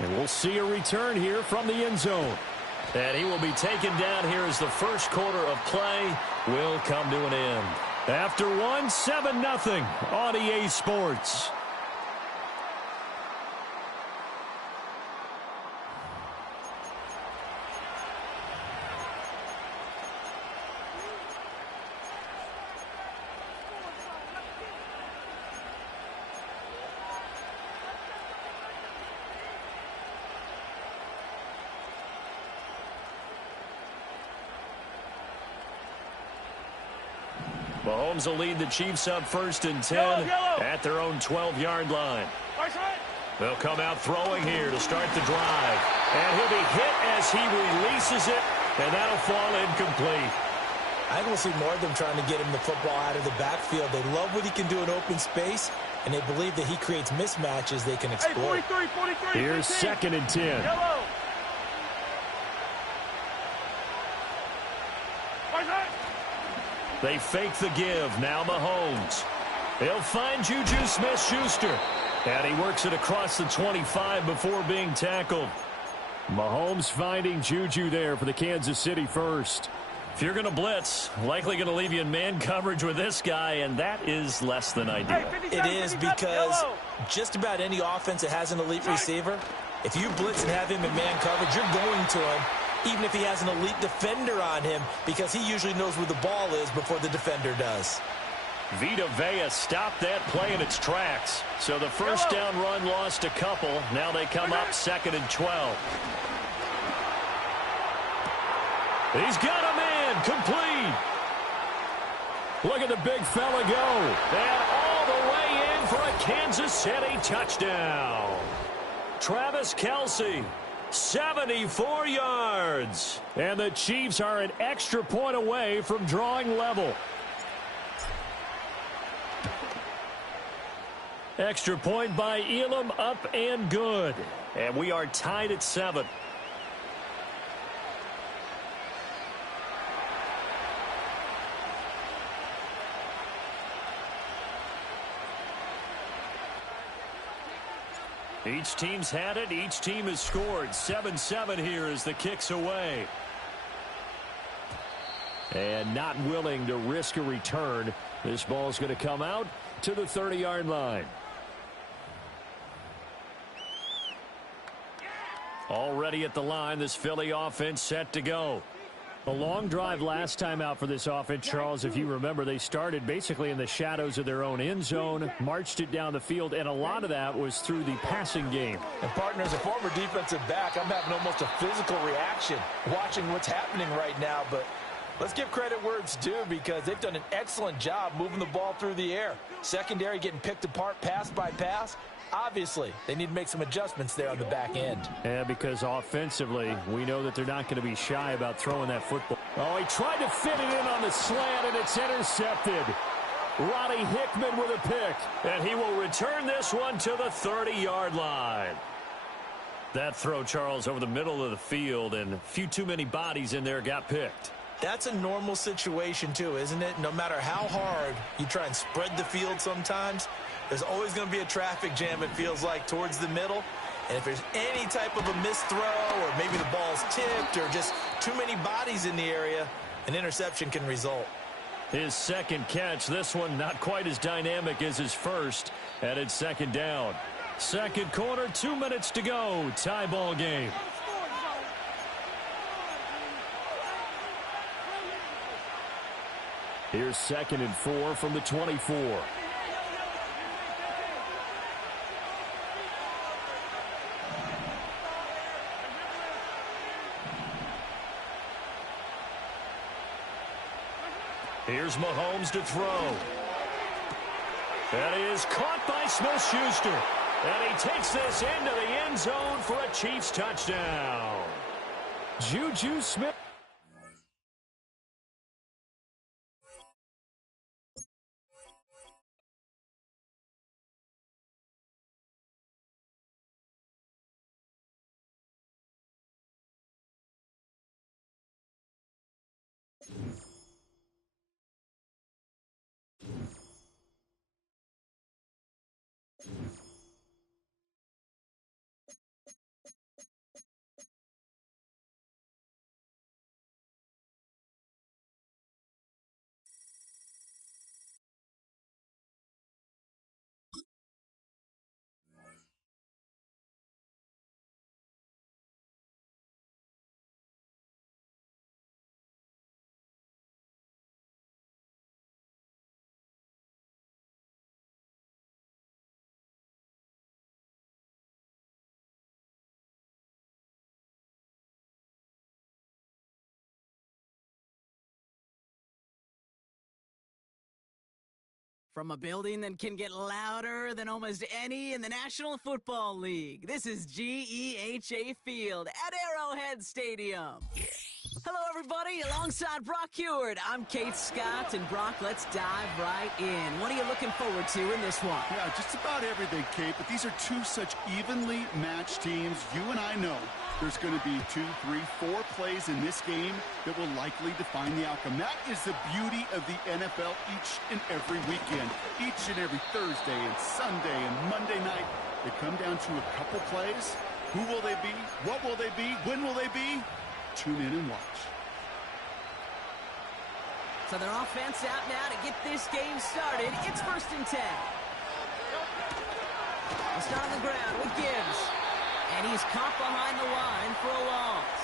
And we'll see a return here from the end zone. And he will be taken down here as the first quarter of play will come to an end. After one, 7-0 on EA Sports. Mahomes will lead the Chiefs up 1st and 10 at their own 12-yard line. They'll come out throwing here to start the drive. And he'll be hit as he releases it, and that'll fall incomplete. I think we'll see more of them trying to get him the football out of the backfield. They love what he can do in open space, and they believe that he creates mismatches they can exploit. Hey, 43, Here's 2nd and 10. Yellow. They fake the give. Now Mahomes. He'll find Juju Smith-Schuster. And he works it across the 25 before being tackled. Mahomes finding Juju there for the Kansas City first. If you're going to blitz, likely going to leave you in man coverage with this guy, and that is less than ideal. It is because just about any offense that has an elite receiver, if you blitz and have him in man coverage, you're going to him, even if he has an elite defender on him, because he usually knows where the ball is before the defender does. Vita Vea stopped that play in its tracks. So the first down run lost a couple. Now they come up 2nd and 12. He's got a man complete. Look at the big fella go. And all the way in for a Kansas City touchdown. Travis Kelce, 74 yards. And the Chiefs are an extra point away from drawing level. Extra point by Elam, up and good. And we are tied at 7. Each team's had it. Each team has scored. 7-7 here as the kick's away. And not willing to risk a return. This ball's going to come out to the 30-yard line. Already at the line, this Philly offense set to go. A long drive last time out for this offense, Charles. If you remember, they started basically in the shadows of their own end zone, marched it down the field, and a lot of that was through the passing game. And, partner, as a former defensive back, I'm having almost a physical reaction watching what's happening right now. But let's give credit where it's due, because they've done an excellent job moving the ball through the air. Secondary getting picked apart pass by pass. Obviously, they need to make some adjustments there on the back end. Yeah, because offensively, we know that they're not going to be shy about throwing that football. Oh, he tried to fit it in on the slant, and it's intercepted. Roddy Hickman with a pick, and he will return this one to the 30-yard line. That throw, Charles, over the middle of the field, and a few too many bodies in there got picked. That's a normal situation, too, isn't it? No matter how hard you try and spread the field sometimes, there's always going to be a traffic jam, it feels like, towards the middle. And if there's any type of a missed throw, or maybe the ball's tipped, or just too many bodies in the area, an interception can result. His second catch, this one not quite as dynamic as his first, and it's 2nd down. Second quarter, 2 minutes to go. Tie ball game. Here's 2nd and 4 from the 24. Here's Mahomes to throw. That is caught by Smith-Schuster. And he takes this into the end zone for a Chiefs touchdown. Juju Smith. From a building that can get louder than almost any in the National Football League, this is GEHA Field at Arrowhead Stadium. Hello, everybody. Alongside Brock Heward, I'm Kate Scott. And, Brock, let's dive right in. What are you looking forward to in this one? Yeah, just about everything, Kate, but these are two such evenly matched teams. You and I know there's going to be 2, 3, 4 plays in this game that will likely define the outcome. That is the beauty of the NFL each and every weekend. Each and every Thursday and Sunday and Monday night, they come down to a couple plays. Who will they be? What will they be? When will they be? Tune in and watch. So their offense out now to get this game started. It's 1st and 10. We'll start on the ground with Gibbs. And he's caught behind the line for a loss.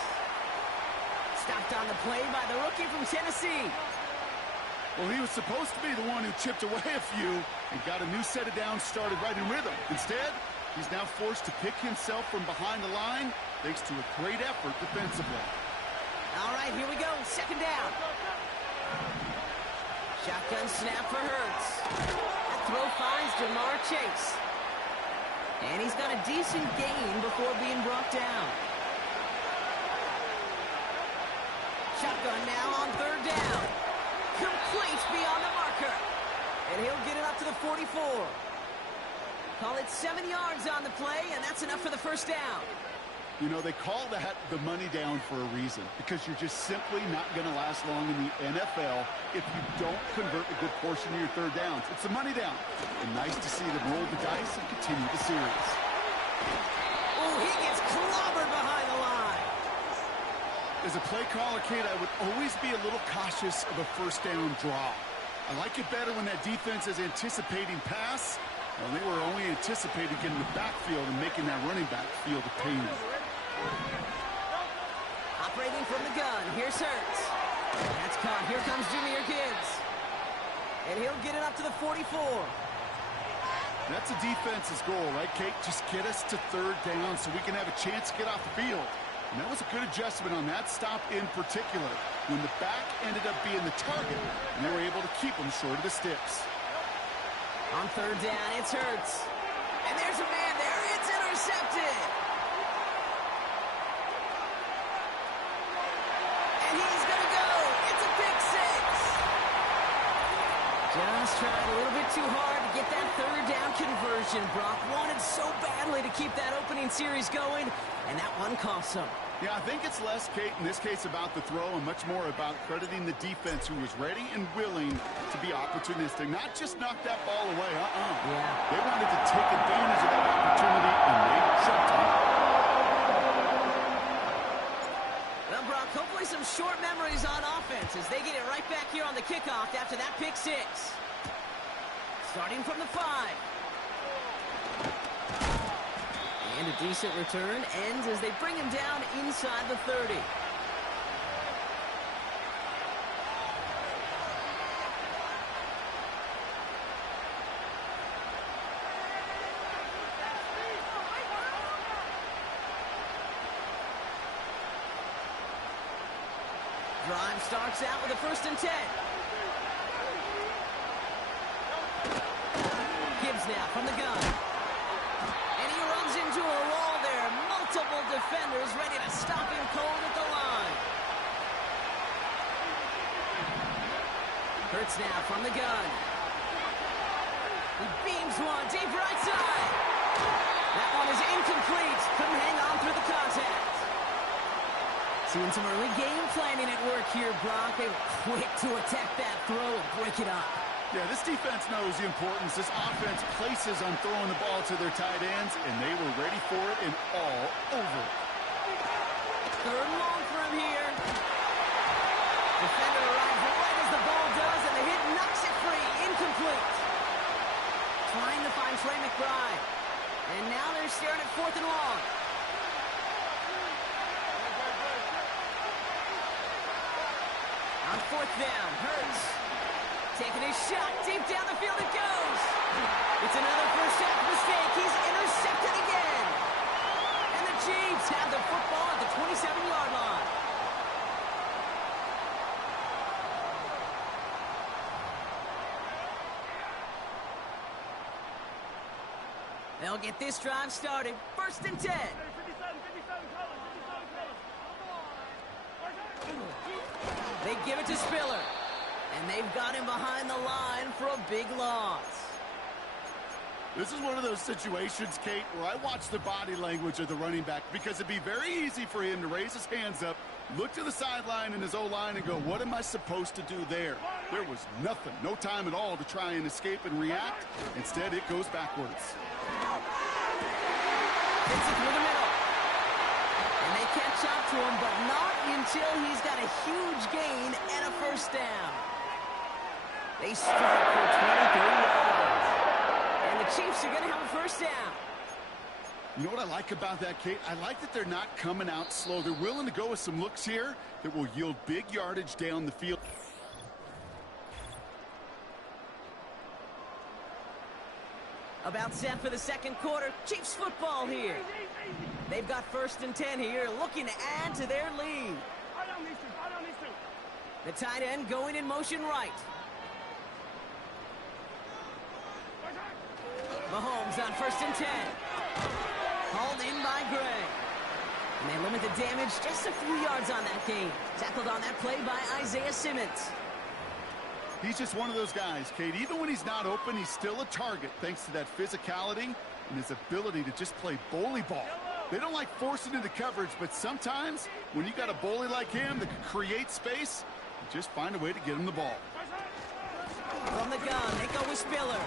Stopped on the play by the rookie from Tennessee. Well, he was supposed to be the one who chipped away a few and got a new set of downs started right in rhythm. Instead, he's now forced to pick himself from behind the line thanks to a great effort defensively. All right, here we go. 2nd down. Shotgun snap for Hurts. That throw finds Jamar Chase. And he's got a decent gain before being brought down. Shotgun now on 3rd down. Complete beyond the marker. And he'll get it up to the 44. Call it 7 yards on the play, and that's enough for the 1st down. You know, they call that the money down for a reason, because you're just simply not going to last long in the NFL if you don't convert a good portion of your 3rd downs. It's the money down. And nice to see them roll the dice and continue the series. Oh, he gets clobbered behind the line. As a play caller, Kate, I would always be a little cautious of a 1st down draw. I like it better when that defense is anticipating pass. Well, they were only anticipating getting the backfield and making that running back feel the pain. Operating from the gun, here's Hurts. That's caught. Here comes Jahmyr Gibbs. And he'll get it up to the 44. That's a defense's goal, right, Kate? Just get us to 3rd down so we can have a chance to get off the field. And that was a good adjustment on that stop in particular, when the back ended up being the target, and they were able to keep him short of the sticks. On 3rd down, it's Hurts. And there's a man there. It's intercepted. And he's going to go. It's a pick 6. Just tried a little bit too hard to get that 3rd down conversion. Brock wanted so badly to keep that opening series going, and that one cost him. Yeah, I think it's less, Kate, in this case about the throw and much more about crediting the defense who was ready and willing to be opportunistic. Not just knock that ball away, Yeah. They wanted to take advantage of that opportunity, and they jumped on it. Well, Brock, hopefully some short memories on offense as they get it right back here on the kickoff after that pick 6. Starting from the 5. And a decent return ends as they bring him down inside the 30. Drive starts out with a 1st and 10. Gibbs now from the gun. And he runs into a wall there. Multiple defenders ready to stop him cold at the line. Hurts now from the gun. He beams one deep right side. That one is incomplete. Couldn't hang on through the contact. Seeing some early game planning at work here, Brock. They were quick to attack that throw and break it up. Yeah, this defense knows the importance this offense places on throwing the ball to their tight ends, and they were ready for it and all over it. Third and long for him here. Defender arrives right as the ball does, and the hit knocks it free. Incomplete. Trying to find Trey McBride. And now they're staring at 4th and long. On 4th down, Hurts. Taking his shot, deep down the field it goes. It's another first half mistake. He's intercepted again. And the Chiefs have the football at the 27-yard line. They'll get this drive started. 1st and 10. They give it to Spiller. And they've got him behind the line for a big loss. This is one of those situations, Kate, where I watch the body language of the running back because it'd be very easy for him to raise his hands up, look to the sideline in his O-line and go, what am I supposed to do there? There was nothing, no time at all to try and escape and react. Instead, it goes backwards. Hits it through the middle. And they catch up to him, but not until he's got a huge gain and a first down. They strike for 23 yards. And the Chiefs are going to have a first down. You know what I like about that, Kate? I like that they're not coming out slow. They're willing to go with some looks here that will yield big yardage down the field. About set for the second quarter. Chiefs football here. They've got 1st and 10 here, looking to add to their lead. The tight end going in motion right. Mahomes on 1st and 10. Hauled in by Gray. And they limit the damage just a few yards on that gain. Tackled on that play by Isaiah Simmons. He's just one of those guys, Kate. Even when he's not open, he's still a target thanks to that physicality and his ability to just play bully ball. They don't like forcing into coverage, but sometimes when you got a bully like him that can create space, you just find a way to get him the ball. From the gun, they go with Spiller.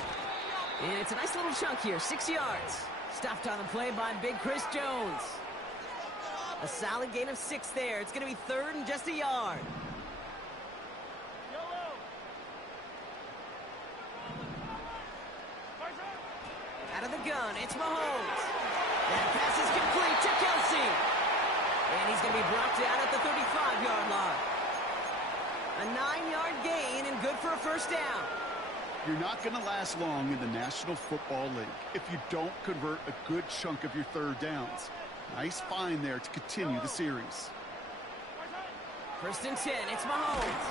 And it's a nice little chunk here, 6 yards. Stopped on the play by big Chris Jones. A solid gain of 6 there. It's going to be 3rd and just a yard. Out of the gun, it's Mahomes. That pass is complete to Kelsey. And he's going to be brought down at the 35-yard line. A 9-yard gain and good for a first down. You're not going to last long in the National Football League if you don't convert a good chunk of your third downs. Nice find there to continue the series. 1st and 10, it's Mahomes.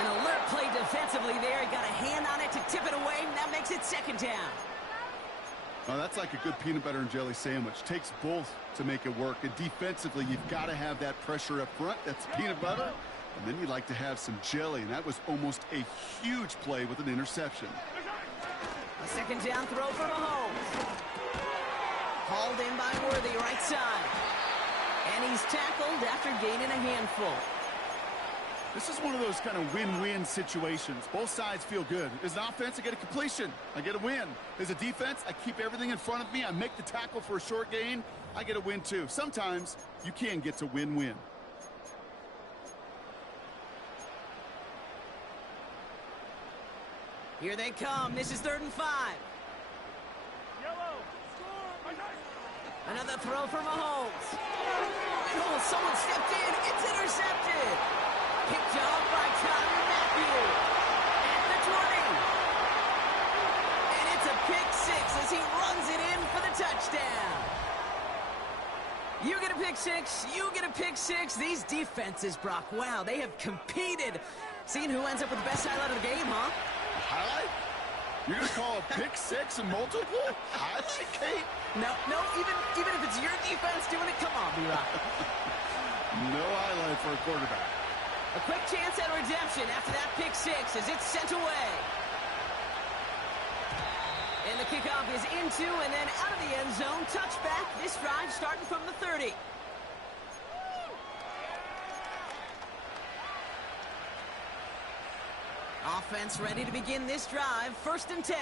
An alert play defensively there. He got a hand on it to tip it away, and that makes it 2nd down. Well, that's like a good peanut butter and jelly sandwich. Takes both to make it work. And defensively, you've got to have that pressure up front. That's peanut butter. And then you'd like to have some jelly. And that was almost a huge play with an interception. A 2nd down throw for Mahomes. Hauled in by Worthy, right side. And he's tackled after gaining a handful. This is one of those kind of win-win situations. Both sides feel good. As an offense, I get a completion. I get a win. As a defense, I keep everything in front of me. I make the tackle for a short gain. I get a win, too. Sometimes you can get to win-win. Here they come. This is 3rd and 5. Another throw for Mahomes. And oh, someone stepped in. It's intercepted. Picked off by Tyrann Mathieu at the 20. And it's a pick 6 as he runs it in for the touchdown. You get a pick 6. You get a pick 6. These defenses, Brock, wow, they have competed. Seeing who ends up with the best highlight of the game, huh? Highlight? You're going to call a pick 6 and multiple? Highlight, Kate? No, even if it's your defense doing it, come on, B-Rock. No highlight for a quarterback. A quick chance at redemption after that pick 6 as it's sent away. And the kickoff is into and then out of the end zone. Touchback. This drive starting from the 30. Offense ready to begin this drive. 1st and 10.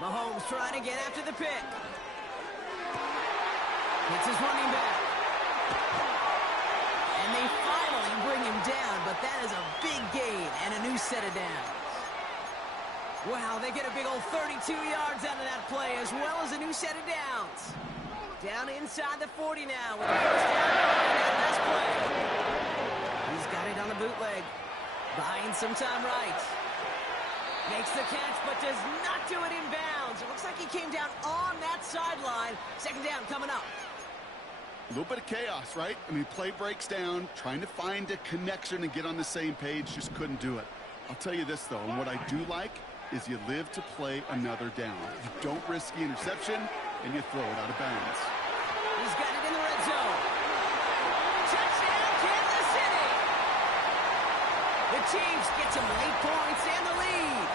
Mahomes trying to get after the pick. Hits his running back. And they finally bring him down, but that is a big gain and a new set of downs. Wow, they get a big old 32 yards out of that play, as well as a new set of downs. Down inside the 40 now with the 1st down on that last play. He's got it on the bootleg. Buying some time right. Makes the catch, but does not do it in bounds. It looks like he came down on that sideline. 2nd down coming up. A little bit of chaos, right? I mean, play breaks down, trying to find a connection and get on the same page, just couldn't do it. I'll tell you this, though, and what I do like is you live to play another down. You don't risk the interception, and you throw it out of bounds. He's got it in the red zone. Touchdown, Kansas City! The Chiefs get some late points and the lead.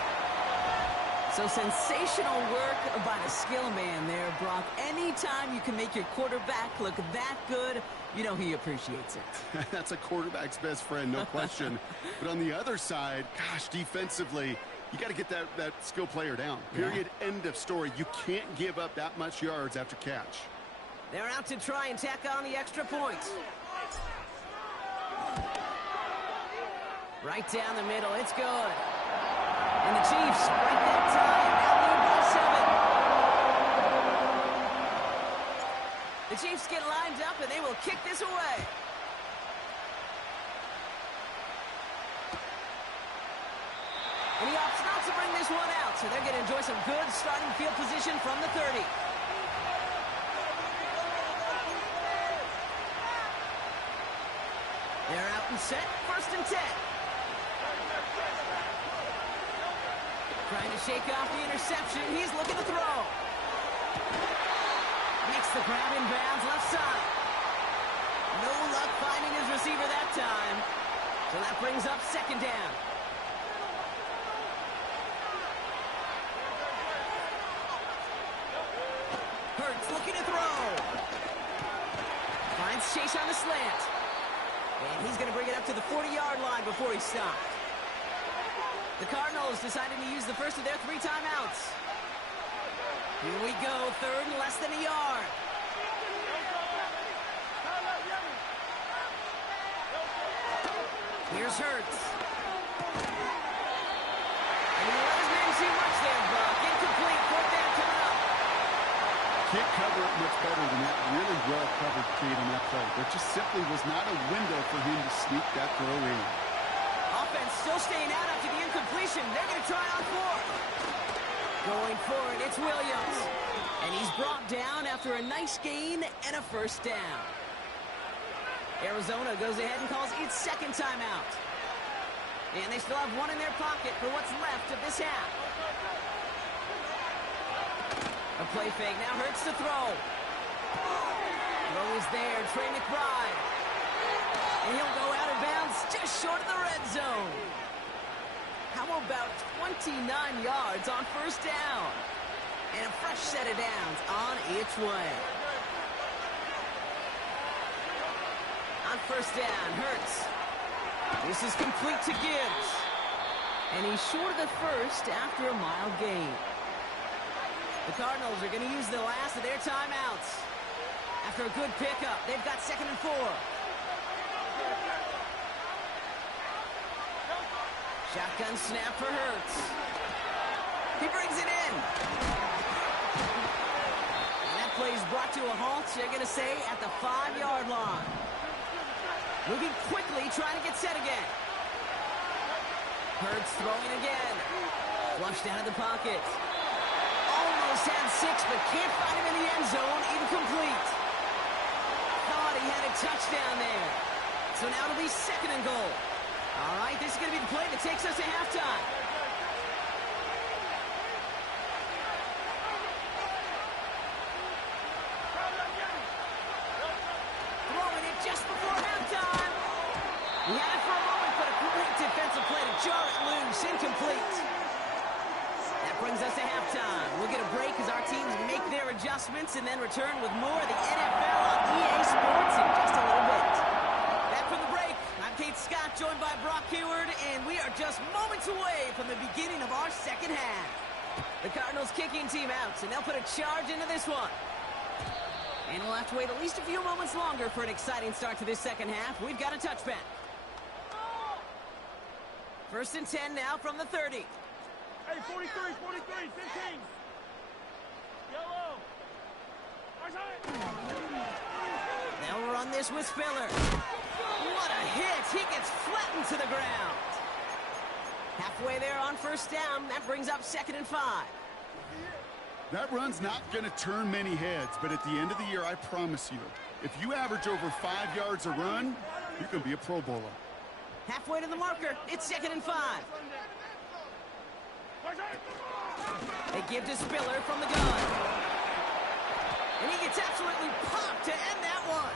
So sensational work by the skill man there, Brock. Anytime you can make your quarterback look that good, you know he appreciates it. That's a quarterback's best friend, no question. But on the other side, gosh, defensively, you got to get that skill player down. Period, end of story. You can't give up that much yards after catch. They're out to try and tack on the extra points. Right down the middle, it's good. And the Chiefs break that tie, now lead by 7. The Chiefs get lined up, and they will kick this away. And he opts not to bring this one out, so they're going to enjoy some good starting field position from the 30. They're out and set, 1st and 10. Trying to shake off the interception. He's looking to throw. Makes the grab in bounds, left side. No luck finding his receiver that time. So that brings up 2nd down. Hurts looking to throw. Finds Chase on the slant. And he's going to bring it up to the 40-yard line before he stopped. The Cardinals decided to use the first of their 3 timeouts. Here we go, 3rd and less than a yard. Here's Hurts. And he let his man see much there, Brock. Incomplete, 4th down coming up. Can't cover it much better than that. Really well covered, Cade, on that play. There just simply was not a window for him to sneak that throw in. Offense still staying out after the incompletion. They're going to try on 4th. Going for it, it's Williams. And he's brought down after a nice gain and a 1st down. Arizona goes ahead and calls its 2nd timeout. And they still have 1 in their pocket for what's left of this half. A play fake, now Hurts to throw. Throw is there, Trey McBride. And he'll go out of bounds just short of the red zone. How about 29 yards on 1st down? And a fresh set of downs on its way. On 1st down, Hurts. This is complete to Gibbs. And he's short of the 1st after a mild gain. The Cardinals are going to use the last of their timeouts. After a good pickup, they've got 2nd and 4. Shotgun snap for Hurts. He brings it in. And that play is brought to a halt, they're going to say, at the 5-yard line. Moving quickly, trying to get set again. Hurts throwing again. Flushed out of the pocket. Almost had 6, but can't find him in the end zone. Incomplete. Thought he had a touchdown there. So now it'll be 2nd and goal. All right, this is going to be the play that takes us to halftime. Throwing it just before halftime. He had it for a moment, but a great defensive play to jar it loose. Incomplete. That brings us to halftime. We'll get a break as our teams make their adjustments and then return with more of the NFL on EA Sports in just a little bit. Back from the break, I'm Kate Scott, joined by Brock Hayward, and we are just moments away from the beginning of our second half. The Cardinals kicking team out, and they'll put a charge into this one. And we'll have to wait at least a few moments longer for an exciting start to this second half. We've got a touchback. 1st and 10 now from the 30. Hey, 43, 15. Yellow. They'll run this with Spiller. What a hit. He gets flattened to the ground. Halfway there on 1st down. That brings up 2nd and 5. That run's not going to turn many heads, but at the end of the year, I promise you, if you average over 5 yards a run, you can be a Pro Bowler. Halfway to the marker. It's 2nd and 5. They give to Spiller from the gun. And he gets absolutely popped to end that one.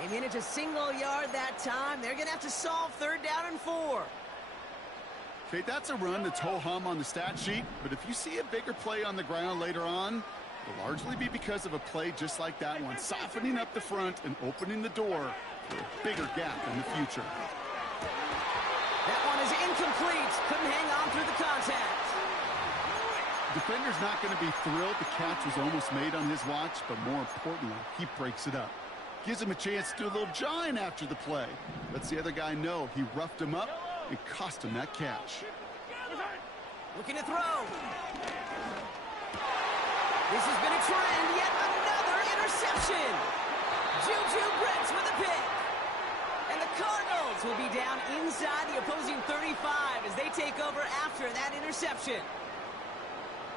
They manage a single yard that time. They're going to have to solve 3rd down and 4. Okay, that's a run that's ho-hum on the stat sheet, but if you see a bigger play on the ground later on, it'll largely be because of a play just like that one, softening up the front and opening the door for a bigger gap in the future. That one is incomplete. Couldn't hang on through the contact. Defender's not going to be thrilled the catch was almost made on his watch, but more importantly, he breaks it up. Gives him a chance to do a little jawing after the play. Lets the other guy know he roughed him up and cost him that catch. Looking to throw. This has been a trend. Yet another interception. Juju Brents with a pick. And the Cardinals will be down inside the opposing 35 as they take over after that interception.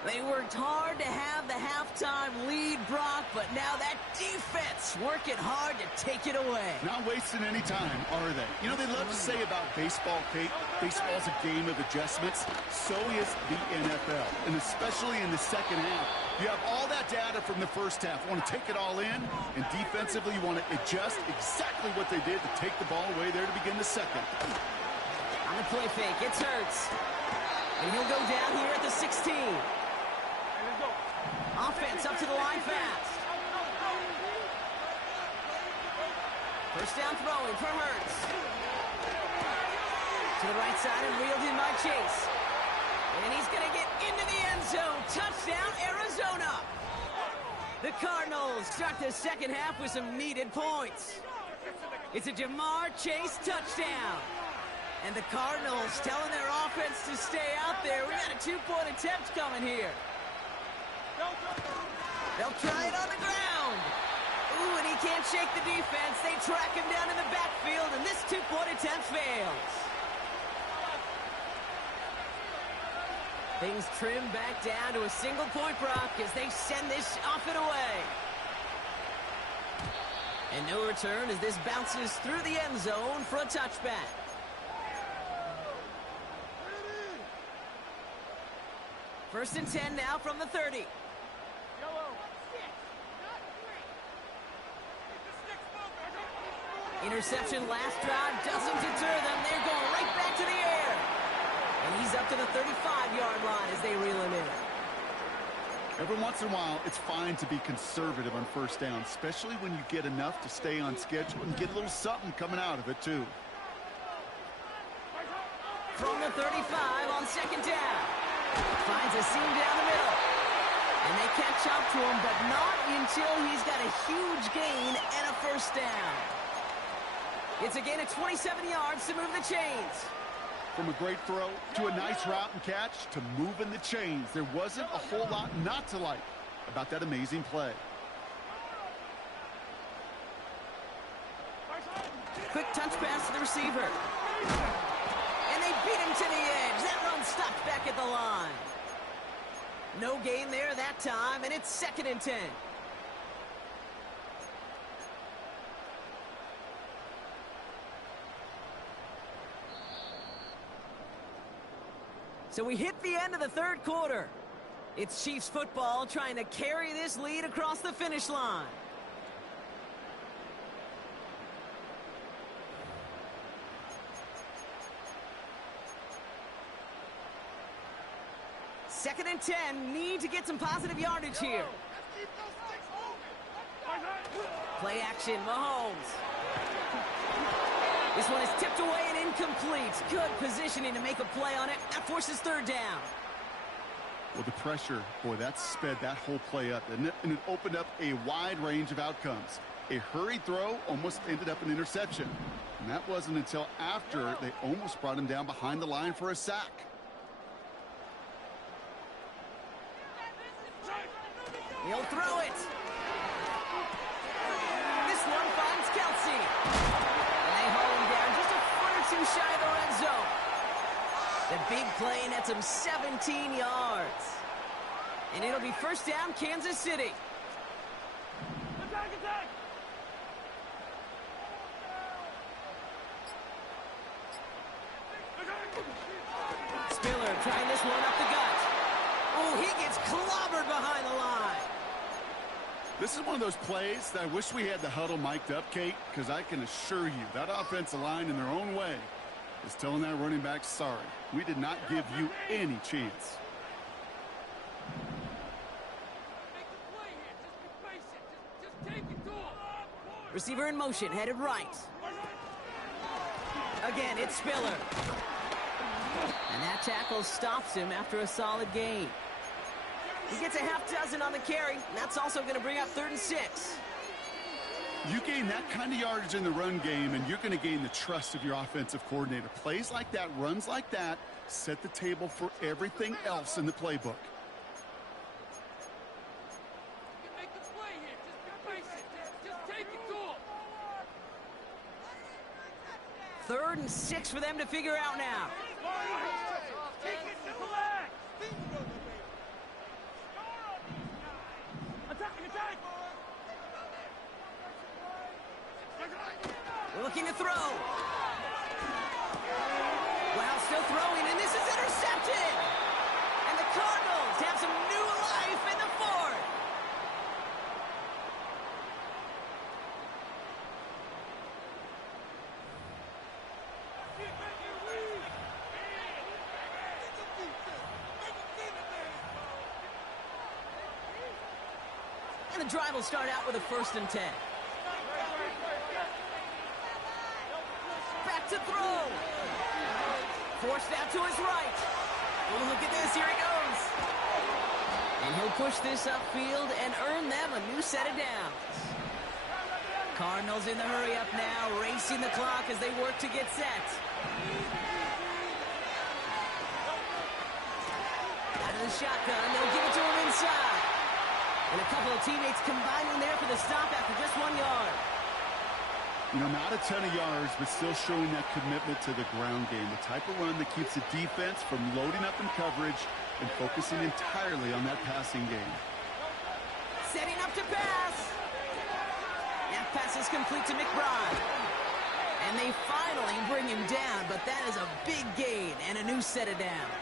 They worked hard to have the halftime lead, Brock, but now that defense working hard to take it away. Not wasting any time, are they? You know, they love to say about baseball, Kate, baseball's a game of adjustments. So is the NFL, and especially in the second half. You have all that data from the first half. You want to take it all in, and defensively you want to adjust exactly what they did to take the ball away there to begin the second. On the play fake, it's Hurts. And he'll go down here at the 16. Offense up to the line fast. 1st down throwing for Hurts. To the right side and reeled in by Chase. And he's going to get into the end zone. Touchdown, Arizona. The Cardinals start the second half with some needed points. It's a Jamar Chase touchdown. And the Cardinals telling their offense to stay out there. We got a 2-point attempt coming here. They'll try it on the ground. Ooh, and he can't shake the defense. They track him down in the backfield, and this 2-point attempt fails. Things trim back down to a single point, Brock, as they send this off and away. And no return as this bounces through the end zone for a touchback. First and 10 now from the 30. Interception last drive doesn't deter them. They're going right back to the air. And he's up to the 35-yard line as they reel him in. Every once in a while, it's fine to be conservative on 1st down, especially when you get enough to stay on schedule and get a little something coming out of it, too. From the 35 on 2nd down. Finds a seam down the middle. And they catch up to him, but not until he's got a huge gain and a 1st down. It's a gain of 27 yards to move the chains. From a great throw to a nice route and catch to moving the chains, there wasn't a whole lot not to like about that amazing play. Quick touch pass to the receiver. And they beat him to the edge. That run stopped back at the line. No gain there that time, and it's 2nd and 10. So we hit the end of the 3rd quarter. It's Chiefs football trying to carry this lead across the finish line. Second and 10, need to get some positive yardage here. Play action, Mahomes. This one is tipped away and incomplete. Good positioning to make a play on it. That forces third down. Well, the pressure, boy, that sped that whole play up, didn't it? And it opened up a wide range of outcomes. A hurried throw almost ended up an interception. And that wasn't until after they almost brought him down behind the line for a sack. He'll throw it. This one finds Kelsey. And they haul him down just a foot or two shy of the red zone. The big play nets him 17 yards. And it'll be first down, Kansas City. Attack, attack! Spiller trying this one up the gut. Oh, he gets clobbered behind the line. This is one of those plays that I wish we had the huddle mic'd up, Kate, because I can assure you that offensive line in their own way is telling that running back, sorry, we did not give you any chance. Make the play here. Just be patient. Just take it to him. Receiver in motion, headed right. Again, it's Spiller. And that tackle stops him after a solid gain. He gets a half dozen on the carry, and that's also going to bring up 3rd and 6. You gain that kind of yardage in the run game, and you're going to gain the trust of your offensive coordinator. Plays like that, runs like that, set the table for everything else in the playbook. You can make the play here. Just be patient. Just take it to him. 3rd and 6 for them to figure out now. Take it to the leg. Attack, attack. Looking to throw. Wow, still throwing, and this is intercepted. And the Cardinals have some new life in the 4th. And the drive will start out with a 1st and 10. Back to throw. Forced out to his right. Oh, look at this. Here he goes. And he'll push this upfield and earn them a new set of downs. Cardinals in the hurry up now, racing the clock as they work to get set. Out of the shotgun, they'll give it to him inside. And a couple of teammates combining there for the stop after just 1 yard. You know, not a ton of yards, but still showing that commitment to the ground game. The type of run that keeps the defense from loading up in coverage and focusing entirely on that passing game. Setting up to pass. That pass is complete to McBride. And they finally bring him down, but that is a big gain and a new set of downs.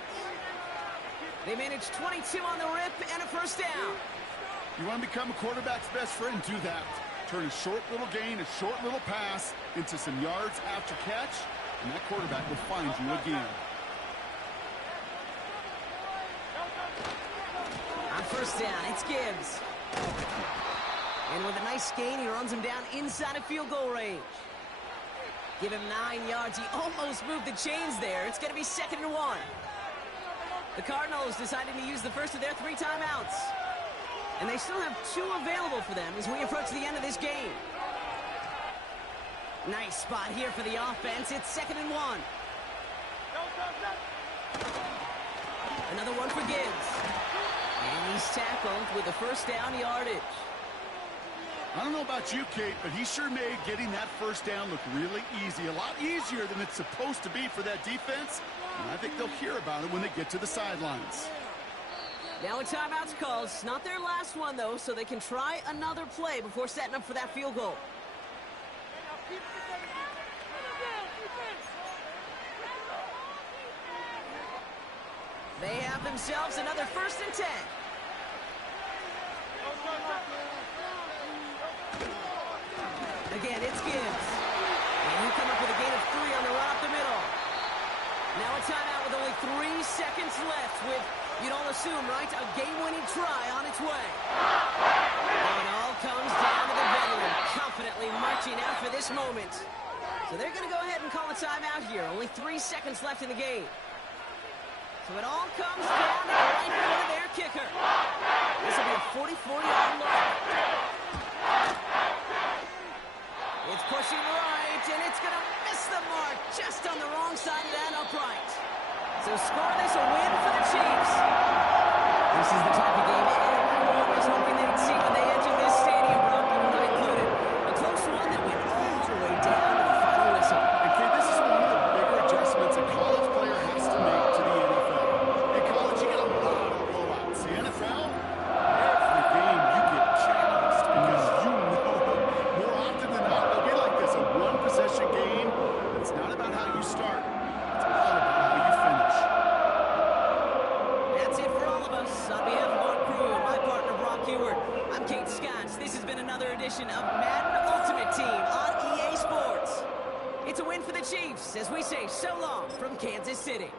They managed 22 on the rip and a 1st down. You want to become a quarterback's best friend? Do that. Turn a short little gain, a short little pass into some yards after catch, and that quarterback will find you again. On 1st down, it's Gibbs. And with a nice gain, he runs him down inside of field goal range. Give him 9 yards. He almost moved the chains there. It's going to be 2nd and 1. The Cardinals decided to use the first of their 3 timeouts. And they still have 2 available for them as we approach the end of this game. Nice spot here for the offense. It's 2nd and 1. Another one for Gibbs. And he's tackled with the 1st down yardage. I don't know about you, Kate, but he sure made getting that 1st down look really easy. A lot easier than it's supposed to be for that defense. And I think they'll hear about it when they get to the sidelines. Now a timeout's called. It's not their last one, though, so they can try another play before setting up for that field goal. They have themselves another 1st and 10. Again, it's Gibbs. And he'll come up with a gain of 3 on the run up the middle. Now a timeout with only 3 seconds left with, you'd all assume, right, a game-winning try on its way. And it all comes down to the veteran, confidently marching out for this moment. So So they're going to go ahead and call a timeout here. Only 3 seconds left in the game. So it all comes down to the right foot of their kicker. This will be a 44-yard look. It's pushing right, and it's going to miss the mark just on the wrong side of that upright. So score this a win for the Chiefs. This is the type of game everyone was hoping they'd see when they entered this stadium, Brock, you and I included. A close one that went all the way down to the final whistle. And Kid, this is one of the bigger adjustments a college player has to make to the NFL. In college, you get a lot of blowouts. The NFL, every game you get challenged because you know more often than not it'll be like this, a one-possession game. It's not about how you start. It's all about how you finish. That's it for all of us. On behalf of our crew and my partner, Brock Heward, I'm Kate Scotts. This has been another edition of Madden Ultimate Team on EA Sports. It's a win for the Chiefs as we say so long from Kansas City.